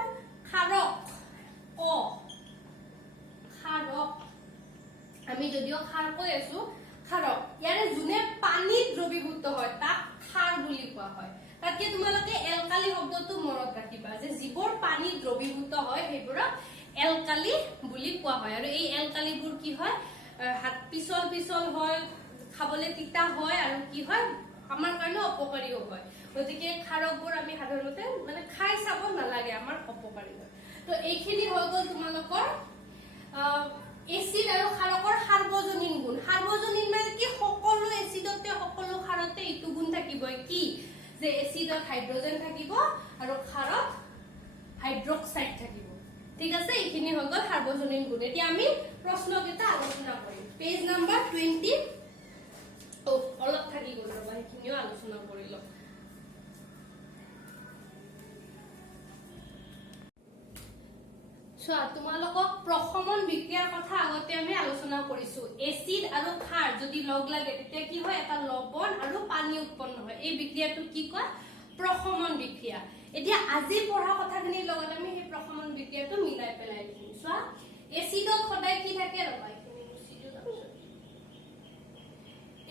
ক্ষাৰক অ ক্ষাৰক আমি যদিও ক্ষাৰ কৈ আছো ক্ষাৰক ইয়াৰে যোনে পানীত দ্ৰৱীভূত হয় তাক ক্ষাৰ বুলি কোৱা হয় তাতকে তোমালোকে এলকালি শব্দটো মনত ৰাখিবা যে যিবোৰ পানীত দ্ৰৱীভূত হয় সেইবোৰক এলকালি বুলি কোৱা হয় আৰু এই এলকালিবোৰ কি হয় হাত পিছল পিছল হয় খাবলে তিতা হয় আৰু কি হয় আমাৰ কাৰণে অপকাৰীও হয় গতিকে ক্ষাৰকবোৰ আমি সাধাৰণতে মানে খাই চাব নালাগে আমাৰ অপকাৰী হয় তো এইখিনি হৈ গ'ল তোমালোকৰ এচিড আৰু ক্ষাৰকৰ সাৰ্বজনীন গুণ সাৰ্বজনীন মানে কি সকলো এচিডতে সকলো ক্ষাৰতে এইটো গুণ থাকিব কি যে এচিডত হাইড্ৰোজেন থাকিব আৰু ক্ষাৰত হাইড্ৰক্সাইড থাকিব ঠিক আছে এইখিনি হৈ গ'ল সাৰ্বজনীন গুণ এতিয়া আমি প্ৰশ্নকেইটা আলোচনা কৰিম পেজ নাম্বাৰ 20 অলপ থাকি গ'ল ৰবা সেইখিনিও আলোচনা কৰি লওঁ তোমালোকক প্ৰশমন বিক্ৰিয়াৰ কথা আগতে আমি আলোচনা কৰিছো এচিড আৰু ক্ষাৰ যদি লগ লাগে তেতিয়া কি হয় এটা লৱণ আৰু পানী উৎপন্ন হয় এই বিক্ৰিয়াটো কি কয় প্ৰশমন বিক্ৰিয়া এতিয়া আজি পঢ়া কথাখিনিৰ লগত আমি সেই প্ৰশমন বিক্ৰিয়াটো মিলাই পেলাই দিম চোৱা এচিডত সদায় কি থাকে ৰবা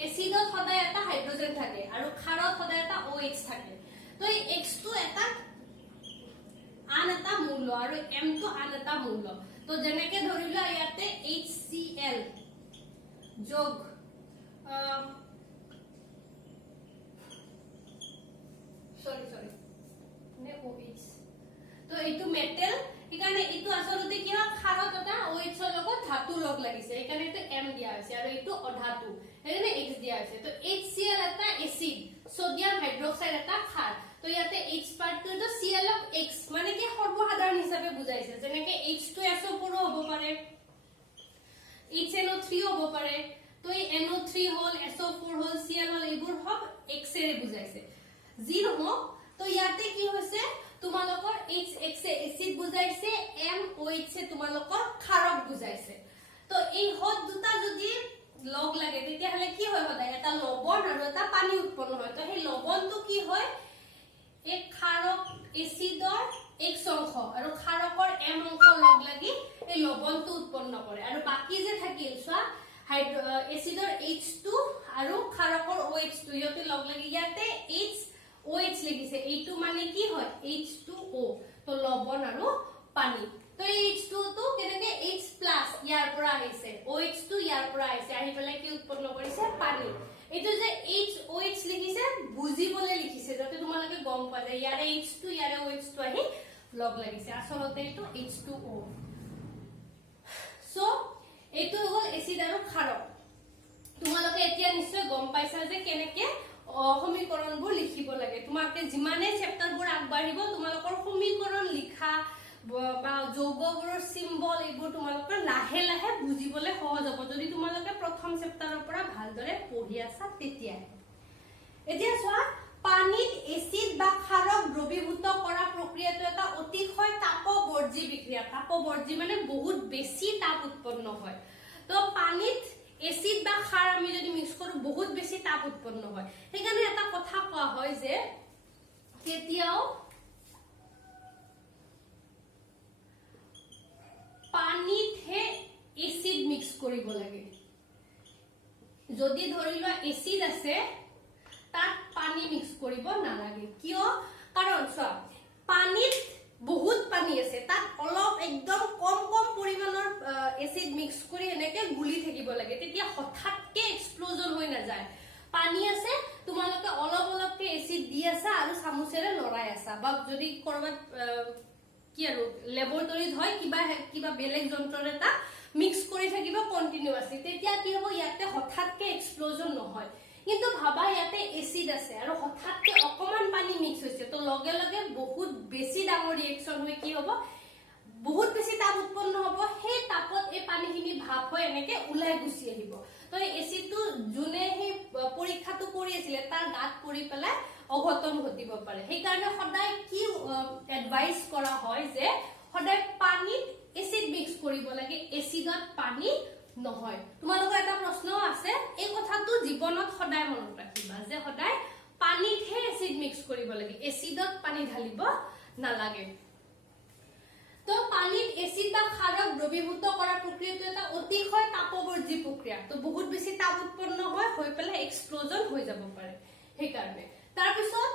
এচিডত সদায় এটা হাইড্ৰোজেন থাকে আৰু ক্ষাৰত সদায় এটা OH থাকে তো এই X টো এটা আন এটা মূল্য আৰু M টো আন এটা মূল্য তো যেনেকৈ ধৰিলা ইয়াতে HCl যোগ সৰি নে OH তো এইটো মেটেল এখানে এইটো আসলতে কি হয় ক্ষাৰত এটা OH ৰ লগত ধাতু লগ লাগিছে এখানে এইটো M দিয়া আছে আৰু এইটো অধাতু এখানে X দিয়া আছে তো HCl এটা এসিড সোডিয়াম হাইড্ৰক্সাইড এটা ক্ষাৰ তো ইয়াতে H পাৰ্টটো তো Cl of X মানে কি সৰ্বসাধাৰণ হিচাপে বুজাইছে যেনেকৈ H2SO4 হ'ব পাৰে HNO3 হ'ব পাৰে তো এই NO3 হল SO4 হল Cl হল এইবোৰ সব X এৰে বুজাইছে যি নহওক তো ইয়াতে কি হৈছে তোমালোকৰ HX এসিড বুজাইছে MOH তোমালোকৰ ক্ষাৰক বুজাইছে তো এই হদ দুটা যদি লগ লাগে তেতিয়া হলে কি হয় সদায় এটা লৱণ আৰু এটা পানী উৎপন্ন হয় তো সেই লৱণটো কি হয় এক ক্ষাৰক এসিডৰ X অংশ আৰু ক্ষাৰকৰ M অংশ লগ লাগি এই লৱণটো উৎপন্ন কৰে আৰু বাকি যে থাকিল চোৱা এসিডৰ H2 আৰু ক্ষাৰকৰ OH2 ইহঁতে লগ লাগি ইয়াতে OH লিখিছে এইটো মানে কি হয় H2O তো লৱণ আৰু পানী তো H2 টো কেনেকে H+ ইয়াৰ পৰা আহিছে OH2 ইয়াৰ পৰা আহিছে আহি পেলাই কি উৎপন্ন কৰিছে পানী এইটো যে OH লিখিছে বুজিবলে লিখিছে যাতে তোমালোকে গম পোৱা যায় ইয়াৰে H2 ইয়াৰে OH2 আহি লগ লাগিছে আসলতে এইটো H2O সো এইটো হ'ল এসিড আৰু ক্ষাৰক তোমালোকে এতিয়া নিশ্চয় গম পাইছা যে কেনেকে সমীকৰণবোৰ লিখিব লাগে তোমাকে যিমানে চেপ্টাৰবোৰ আগবাঢ়িব তোমালোকৰ সমীকৰণ লিখা বা যৌগবোৰৰ সিম্বল এইবোৰ তোমালোকৰ লাহে লাহে বুজিবলৈ সহজ হ'ব যদি তোমালোকে প্ৰথম চেপ্টাৰৰ পৰা ভালদৰে পঢ়ি আছা তেতিয়া এতিয়া চোৱা পানীত এসিড বা ক্ষাৰক দ্ৰৱীভূত কৰা প্ৰক্ৰিয়াটো এটা অতিশয় তাপবৰ্জী বিক্ৰিয়া তাপবৰ্জী মানে বহুত বেছি তাপ উৎপন্ন হয় তো পানীত এসিড বা ক্ষাৰ আমি যদি মিক্স কৰো বহুত বেছি তাপ উৎপন্ন হয় সেইকাৰণে এটা কথা কোৱা হয় যে কেতিয়াও পানীতহে এসিড মিক্স কৰিব লাগে যদি ধৰি লোৱা এসিড আছে তাত পানী মিক্স কৰিব নালাগে কিয় কাৰণ চোৱা পানীত বহুত পানী আছে তাত অলপ একদম কম কম পৰিমাণৰ এসিড মিক্স কৰি এনেকে গুলি থাকিব লাগে তেতিয়া হঠাৎকে এক্সপ্লোজন হৈ নাযায় পানী আছে তোমালোকে অলপ অলপকে এসিড দি আছা আৰু চামুচেৰে লৰাই আছা বা যদি কৰবাত কি আৰু ল্যাবৰেটৰীত হয় কিবা বেলেগ যন্ত্ৰৰ এটা মিক্স কৰি থাকিব কন্টিনিউয়াসলি তেতিয়া কি হ'ব ইয়াতে হঠাৎকে এক্সপ্লোজন নহয় কিন্তু ভাবা ইয়াতে এসিড আছে আৰু হঠাৎকে অকমান পানী মিক্স হৈছে তো লগে লগে বহুত বেছি ডাঙৰ ৰিএকচন হৈ কি হ'ব বহুত বেছি তাপ উৎপন্ন হ'ব সেই তাপত এই পানীখিনি ভাপ হৈ এনেকে উলাই গুছি আহিব তো এই এসিডটো জুনে সেই পৰীক্ষাটো কৰি আছিল তাৰ গাত পৰি পেলাই অঘটন ঘটিব পাৰে সেই কাৰণে সদায় কি এডভাইস কৰা হয় যে সদায় পানীত এসিড মিক্স কৰিব লাগে এসিডত পানী নহয় তোমালোকৰ এটা প্ৰশ্ন আছে এই কথাটো জীৱনত সদায় মনত ৰাখিবা যে সদায় পানীতহে এসিড মিক্স কৰিব লাগে এসিডত পানী ঢালিব নালাগে তো পানীত এসিড বা ক্ষাৰক দ্ৰৱীভূত কৰাৰ প্ৰক্ৰিয়াটো এটা অতিশয় তাপবৰ্জী প্ৰক্ৰিয়া তো বহুত বেছি তাপ উৎপন্ন হয় হৈ পেলাই এক্সপ্লোজন হৈ যাব পাৰে সেই কাৰণে তাৰ পিছত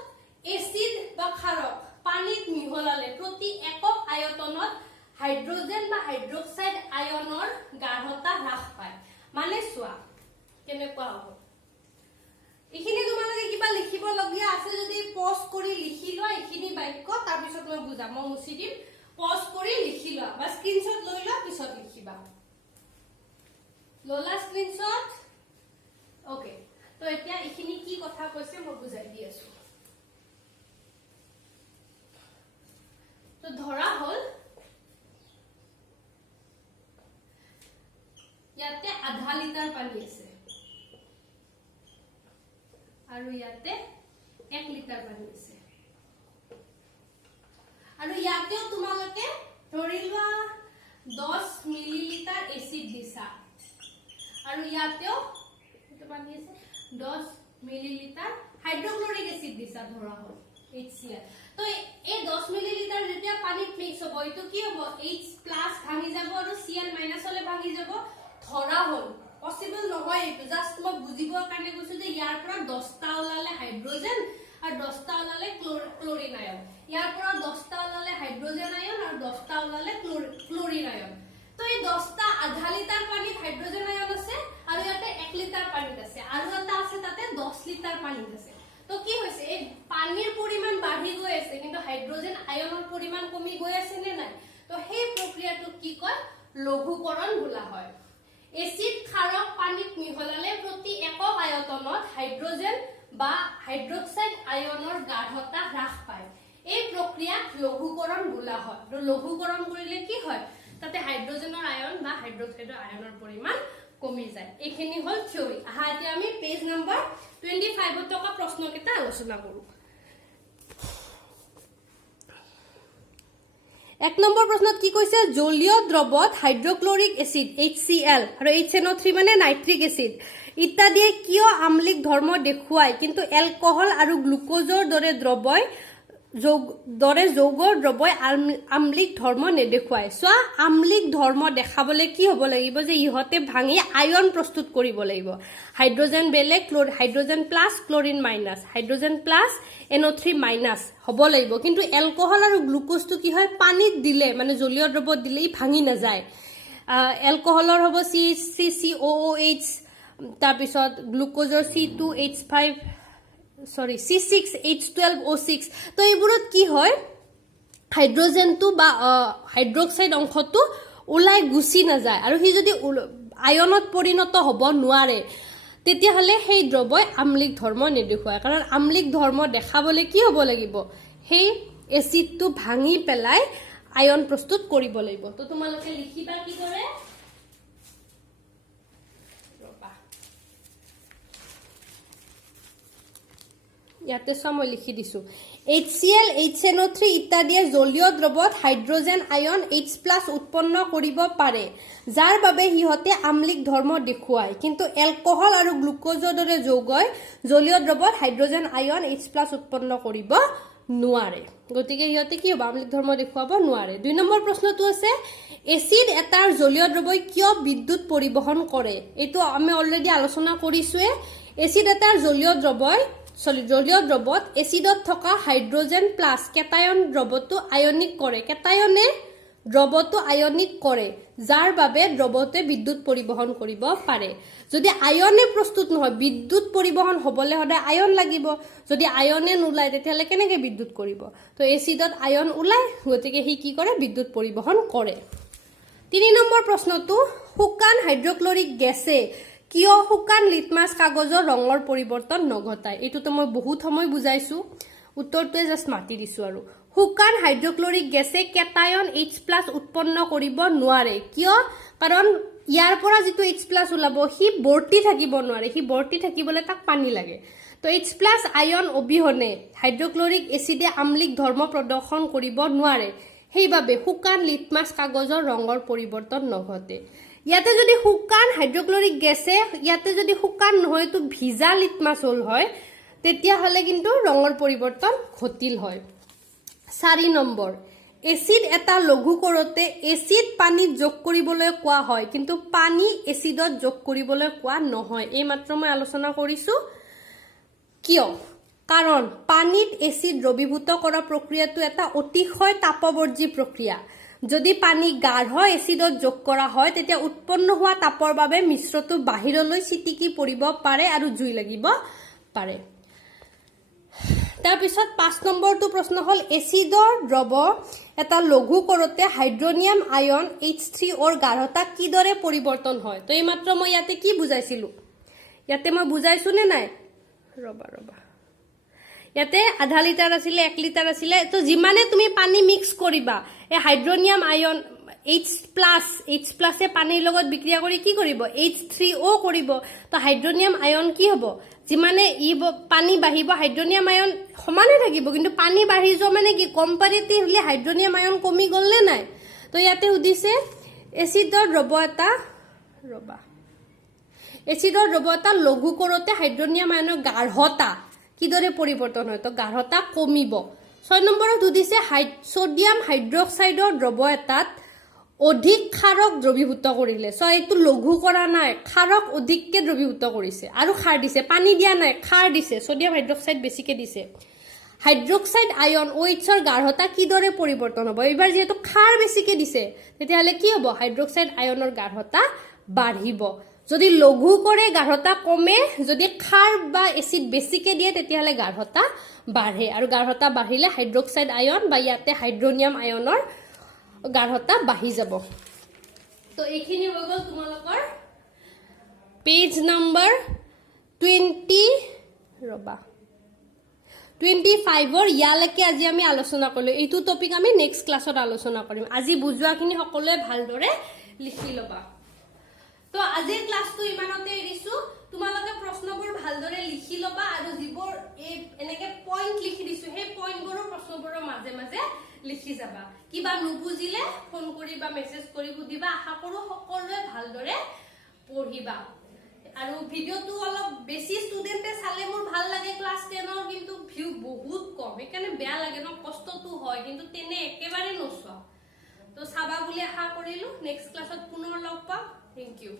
এসিড বা ক্ষাৰক পানীত মিহলালে প্ৰতি একক আয়তনত হাইড্ৰোজেন বা হাইড্ৰক্সাইড আয়নৰ গাঢ়তা হ্ৰাস পায় মানে চোৱা কেনেকুৱা হ'ব এখিনি তোমালোকে কিবা লিখিব লগিয়া আছে যদি পজ কৰি লিখি লোৱা এখিনি বাক্য তাৰ পিছত মই বুজাম মই মুছি দিম পজ কৰি লিখি লোৱা বা স্ক্ৰিনশ্বট লৈ লোৱা পিছত লিখিবা ললা স্ক্ৰিনশ্বট ওকে তো এতিয়া এখিনি কি কথা কৈছে মই বুজাই দি আছো তো ধৰা হল ইয়াতে আধা লিটাৰ পানী আছে আৰু ইয়াতে 1 লিটাৰ পানী আছে আৰু ইয়াতেও তোমালোকে ধৰিলোৱা 10 মিলিলিটাৰ এসিড দিছা আৰু ইয়াতেও এটা পানী আছে 10 মিলিলিটাৰ হাইড্ৰক্লোৰিক এসিড দিছা ধৰা হল HCl তো এই 10 মিলিলিটাৰ যেতিয়া পানীত মিক্স হ'ব এটো কি হ'ব H+ ভাঙি যাব আৰু Cl- হলে ভাঙি যাব ধৰা হল পসিবল নহয় এটো জাস্ট মই বুজিবৰ কাৰণে কৈছো যে ইয়াৰ পৰা 10টা ওলালে হাইড্ৰোজেন আৰু 10টা ওলালে ক্লোৰিন আয়ন ইয়াৰ পৰা 10টা ওলালে হাইড্ৰোজেন আয়ন আৰু 10টা ওলালে ক্লোৰিন আয়ন তো এই 10টা আধা লিটাৰ পানীত হাইড্ৰোজেন আয়ন আছে আৰু ইয়াতে 1 লিটাৰ পানীত আছে আৰু এটা আছে তাতে 10 লিটাৰ পানীত আছে তো কি হৈছে এই পানীৰ পৰিমাণ বাঢ়ি গৈ আছে কিন্তু হাইড্ৰোজেন আয়নৰ পৰিমাণ কমি গৈ আছে নে নাই তো সেই প্ৰক্ৰিয়াটো কি কয় লঘুকৰণ বোলা হয় এসিড ক্ষাৰক পানীত মিহলালে প্ৰতি একক আয়তনত হাইড্ৰোজেন বা হাইড্ৰক্সাইড আয়নৰ গাঢ়তা হ্ৰাস পায় এই প্ৰক্ৰিয়াক লঘুকৰণ বোলা হয় আৰু লঘুকৰণ কৰিলে কি হয় তাতে হাইড্ৰোজেনৰ আয়ন বা হাইড্ৰক্সাইডৰ আয়নৰ পৰিমাণ কমি যায় এখিনি হল থিওৰি আহা এতিয়া আমি পেজ নম্বৰ 25 টকা প্ৰশ্ন কেইটা আলোচনা কৰো 1 নম্বৰ প্ৰশ্নত কি কৈছে জলীয় দ্ৰৱত হাইড্ৰক্লোৰিক এসিড HCl আৰু HNO3 মানে নাইট্ৰিক এসিড ইত্যাদিয়ে কিয় আম্লিক ধৰ্ম দেখুৱায় কিন্তু এলকহল আৰু গ্লুকোজৰ দৰে যৌগৰ দ্ৰৱই আম্লিক ধৰ্ম নেদেখুৱায় সো আম্লিক ধৰ্ম দেখাবলে কি হ'ব লাগিব যে ইহতে ভাঙি আয়ন প্ৰস্তুত কৰিব লাগিব হাইড্ৰোজেন বেলেগ hydrogen plus chlorine minus hydrogen plus NO3 minus হ'ব লাগিব কিন্তু এলকহল আৰু গ্লুকোজটো কি হয় পানীত দিলে মানে জলীয় দ্ৰৱত দিলে ই ভাঙি না যায় এলকহলৰ হ'ব CCOOH তাৰ পিছত গ্লুকোজৰ C6H12O6 তো এইবোৰত কি হয় হাইড্ৰোজেনটো বা হাইড্ৰক্সাইড অংশটো উলাই গুছি না যায় আৰু হি যদি আয়নত পৰিণত হ'ব নোৱাৰে তেতিয়া হলে সেই দ্ৰৱই আম্লিক ধৰ্ম নেদেখুৱায় কাৰণ আম্লিক ধৰ্ম দেখাবলে কি হ'ব লাগিব সেই এসিডটো ভাঙি পেলাই আয়ন প্ৰস্তুত কৰিব লাগিব তো তোমালোকে লিখিবা কি কৰে ইয়াতে সময় লিখি দিছো HCl HNO3 ইত্যাদিয়ে জলীয় দ্ৰৱত হাইড্ৰোজেন আয়ন H+ উৎপন্ন কৰিব পাৰে যাৰ বাবে হিহতে আম্লিক ধৰ্ম দেখুৱায় কিন্তু এলকহল আৰু গ্লুকোজৰ দৰে যৌগই জলীয় দ্ৰৱত হাইড্ৰোজেন আয়ন H+ উৎপন্ন কৰিব নোৱাৰে গতিকে হিহতে কি হ'ব আম্লিক ধৰ্ম দেখুৱাব নোৱাৰে 2 নম্বৰ প্ৰশ্নটো আছে এসিড এটাৰ জলীয় দ্ৰৱই কিয় বিদ্যুৎ পৰিবহন কৰে এটো আমি অলৰেডি আলোচনা কৰিছোৱে এসিড এটাৰ জলীয় দ্ৰৱত এসিডত থকা হাইড্ৰোজেন প্লাস কেটায়ন দ্ৰৱটো আয়নিক কৰে কেটায়নে দ্ৰৱটো আয়নিক কৰে যাৰ বাবে দ্ৰৱতে বিদ্যুৎ পৰিবহন কৰিব পাৰে যদি আয়নে প্ৰস্তুত নহয় বিদ্যুৎ পৰিবহন হ'বলে হদা আয়ন লাগিব যদি আয়নে নুলাই তেতিয়ালে কেনেকে বিদ্যুৎ কৰিব তো এসিডত আয়ন উলাই গতিকে হি কি কৰে বিদ্যুৎ পৰিবহন কৰে 3 নম্বৰ প্ৰশ্নটো শুকান হাইড্ৰক্লোৰিক গেছে কিয় শুকান লিটমাছ কাগজৰ ৰঙৰ পৰিৱৰ্তন নঘটায় এইটোতো মই বহুত সময় বুজাইছো উত্তৰটোৱে জাস্ট মাতি দিছো আৰু শুকান হাইড্ৰক্লৰিক গেছে কেটায়ন H+ উৎপন্ন কৰিব নোৱাৰে কিয় কাৰণ ইয়াৰ পৰা যেটো H+ ওলাব হি বৰ্তি থাকিব নোৱাৰে হি বৰ্তি থাকিবলৈ তাক পানী লাগে তো H+ আয়ন অবিহনে হাইড্ৰক্লৰিক এচিডে আমলিক ধৰ্ম প্ৰদৰ্শন কৰিব নোৱাৰে সেইবাবে শুকান লিটমাছ কাগজৰ ৰঙৰ পৰিৱৰ্তন নঘটে ইয়াতে যদি শুকান হাইড্ৰক্লৰিক গেছে ইয়াতে যদি শুকান নহয় তো ভিজা লিটমাছ হল হয় তেতিয়া হলে কিন্তু ৰঙৰ পৰিৱৰ্তন ঘটিল হয় 4 নম্বৰ এসিড এটা লঘু কৰোতে এসিড পানীত যোগ কৰিবলৈ কোৱা হয় কিন্তু পানী এসিডত যোগ কৰিবলৈ কোৱা নহয় এই মাত্ৰ মই আলোচনা কৰিছো কিয় কাৰণ পানীত এসিড দ্ৰবীভূত কৰা প্ৰক্ৰিয়াটো এটা অতিশয় তাপবৰ্জী প্ৰক্ৰিয়া যদি পানী গাঢ় এসিডত যোগ কৰা হয় তেতিয়া উৎপন্ন হোৱা তাপৰ বাবে মিশ্ৰটো বাহিৰলৈ চিটিকি পৰিব পাৰে আৰু জুই লাগিব পাৰে তাৰ পিছত 5 নম্বৰটো প্ৰশ্ন হল এসিডৰ দ্ৰৱ এটা লঘু কৰোতে হাইড্ৰোনিয়াম আয়ন H3O ৰ গাঢ়তা কিদৰে পৰিৱৰ্তন হয় তো এই মাত্ৰ মই ইয়াতে কি বুজাইছিলো ইয়াতে মই বুজাইছো নে নাই ৰবা ইয়াতে আধা লিটাৰ আছিল 1 লিটাৰ আছিল তো যিমানে তুমি পানী মিক্স কৰিবা এই হাইড্ৰোনিয়াম আয়ন H+ এ পানীৰ লগত বিক্ৰিয়া কৰি কি কৰিব H3O কৰিব তো হাইড্ৰোনিয়াম আয়ন কি হ'ব যিমানে ই পানী বাঢ়িব হাইড্ৰোনিয়াম আয়ন সমানে থাকিব কিন্তু পানী বাঢ়ি যোৱা মানে কি কম্পাৰেটিভলি হাইড্ৰোনিয়াম আয়ন কমি গল নে নাই তো ইয়াতে উদিছে এসিডৰ দ্ৰৱ এটা লঘু কৰোতে হাইড্ৰোনিয়াম আয়নৰ গাঢ়তা কিদৰে পৰিৱৰ্তন হয় তো গাঢ়তা কমিব 6 নম্বৰত উদিছে সোডিয়াম হাইড্ৰক্সাইডৰ দ্ৰৱ এটাত অধিক ক্ষাৰক দ্ৰবীভূত কৰিলে সো এইটো লঘু কৰা নাই ক্ষাৰক অধিককে দ্ৰবীভূত কৰিছে আৰু ক্ষাৰ দিছে পানী দিয়া নাই ক্ষাৰ দিছে সোডিয়াম হাইড্ৰক্সাইড বেছিকে দিছে হাইড্ৰক্সাইড আয়ন OH ৰ গাঢ়তা কিদৰে পৰিৱৰ্তন হ'ব এবাৰ যেটো ক্ষাৰ বেছিকে দিছে তেতিয়া হলে কি হ'ব হাইড্ৰক্সাইড আয়নৰ গাঢ়তা বাঢ়িব যদি লঘু কৰে গাঢ়তা কমে যদি ক্ষাৰ বা এসিড বেছিকে দিয়ে তেতিয়া হলে গাঢ়তা বাঢ়ে আৰু গাঢ়তা বাঢ়িলে হাইড্ৰক্সাইড আয়ন বা ইয়াতে হাইড্ৰোনিয়াম আয়নৰ গাঢ়তা বাঢ়ি যাব তো এইখিনি হৈ গল তোমালোকৰ পেজ নম্বৰ 25 ৰ ইয়ালৈকে আজি আমি আলোচনা কৰিলো এইটো টপিক আমি নেক্সট ক্লাছত আলোচনা কৰিম আজি বুজোৱাখিনি সকলোৱে ভালদৰে লিখি লবা তো আজিৰ ক্লাসটো ইমানতে এৰিছো তোমালোকে প্ৰশ্নবোৰ ভালদৰে লিখি লবা আৰু যিবোৰ এনেকে পইণ্ট লিখি দিছো সেই পইণ্টবোৰৰ প্ৰশ্নবোৰৰ মাজে মাজে লিখি যাবা কিবা নুবুজিলে ফোন কৰি বা মেসেজ কৰি সুধিবা আশা কৰো সকলোৱে ভালদৰে পঢ়িবা আৰু ভিডিওটো অলপ বেছি ষ্টুডেন্টে চালে মোৰ ভাল লাগে ক্লাস 10 ৰ কিন্তু ভিউ বহুত কম একানে বেয়া লাগে ন কষ্টটো হয় কিন্তু তেনে একেবাৰে নচোৱা তো চাবা বুলি আশা কৰিলো নেক্সট ক্লাসত পুনৰ লগ পাম থ্যাংক ইউ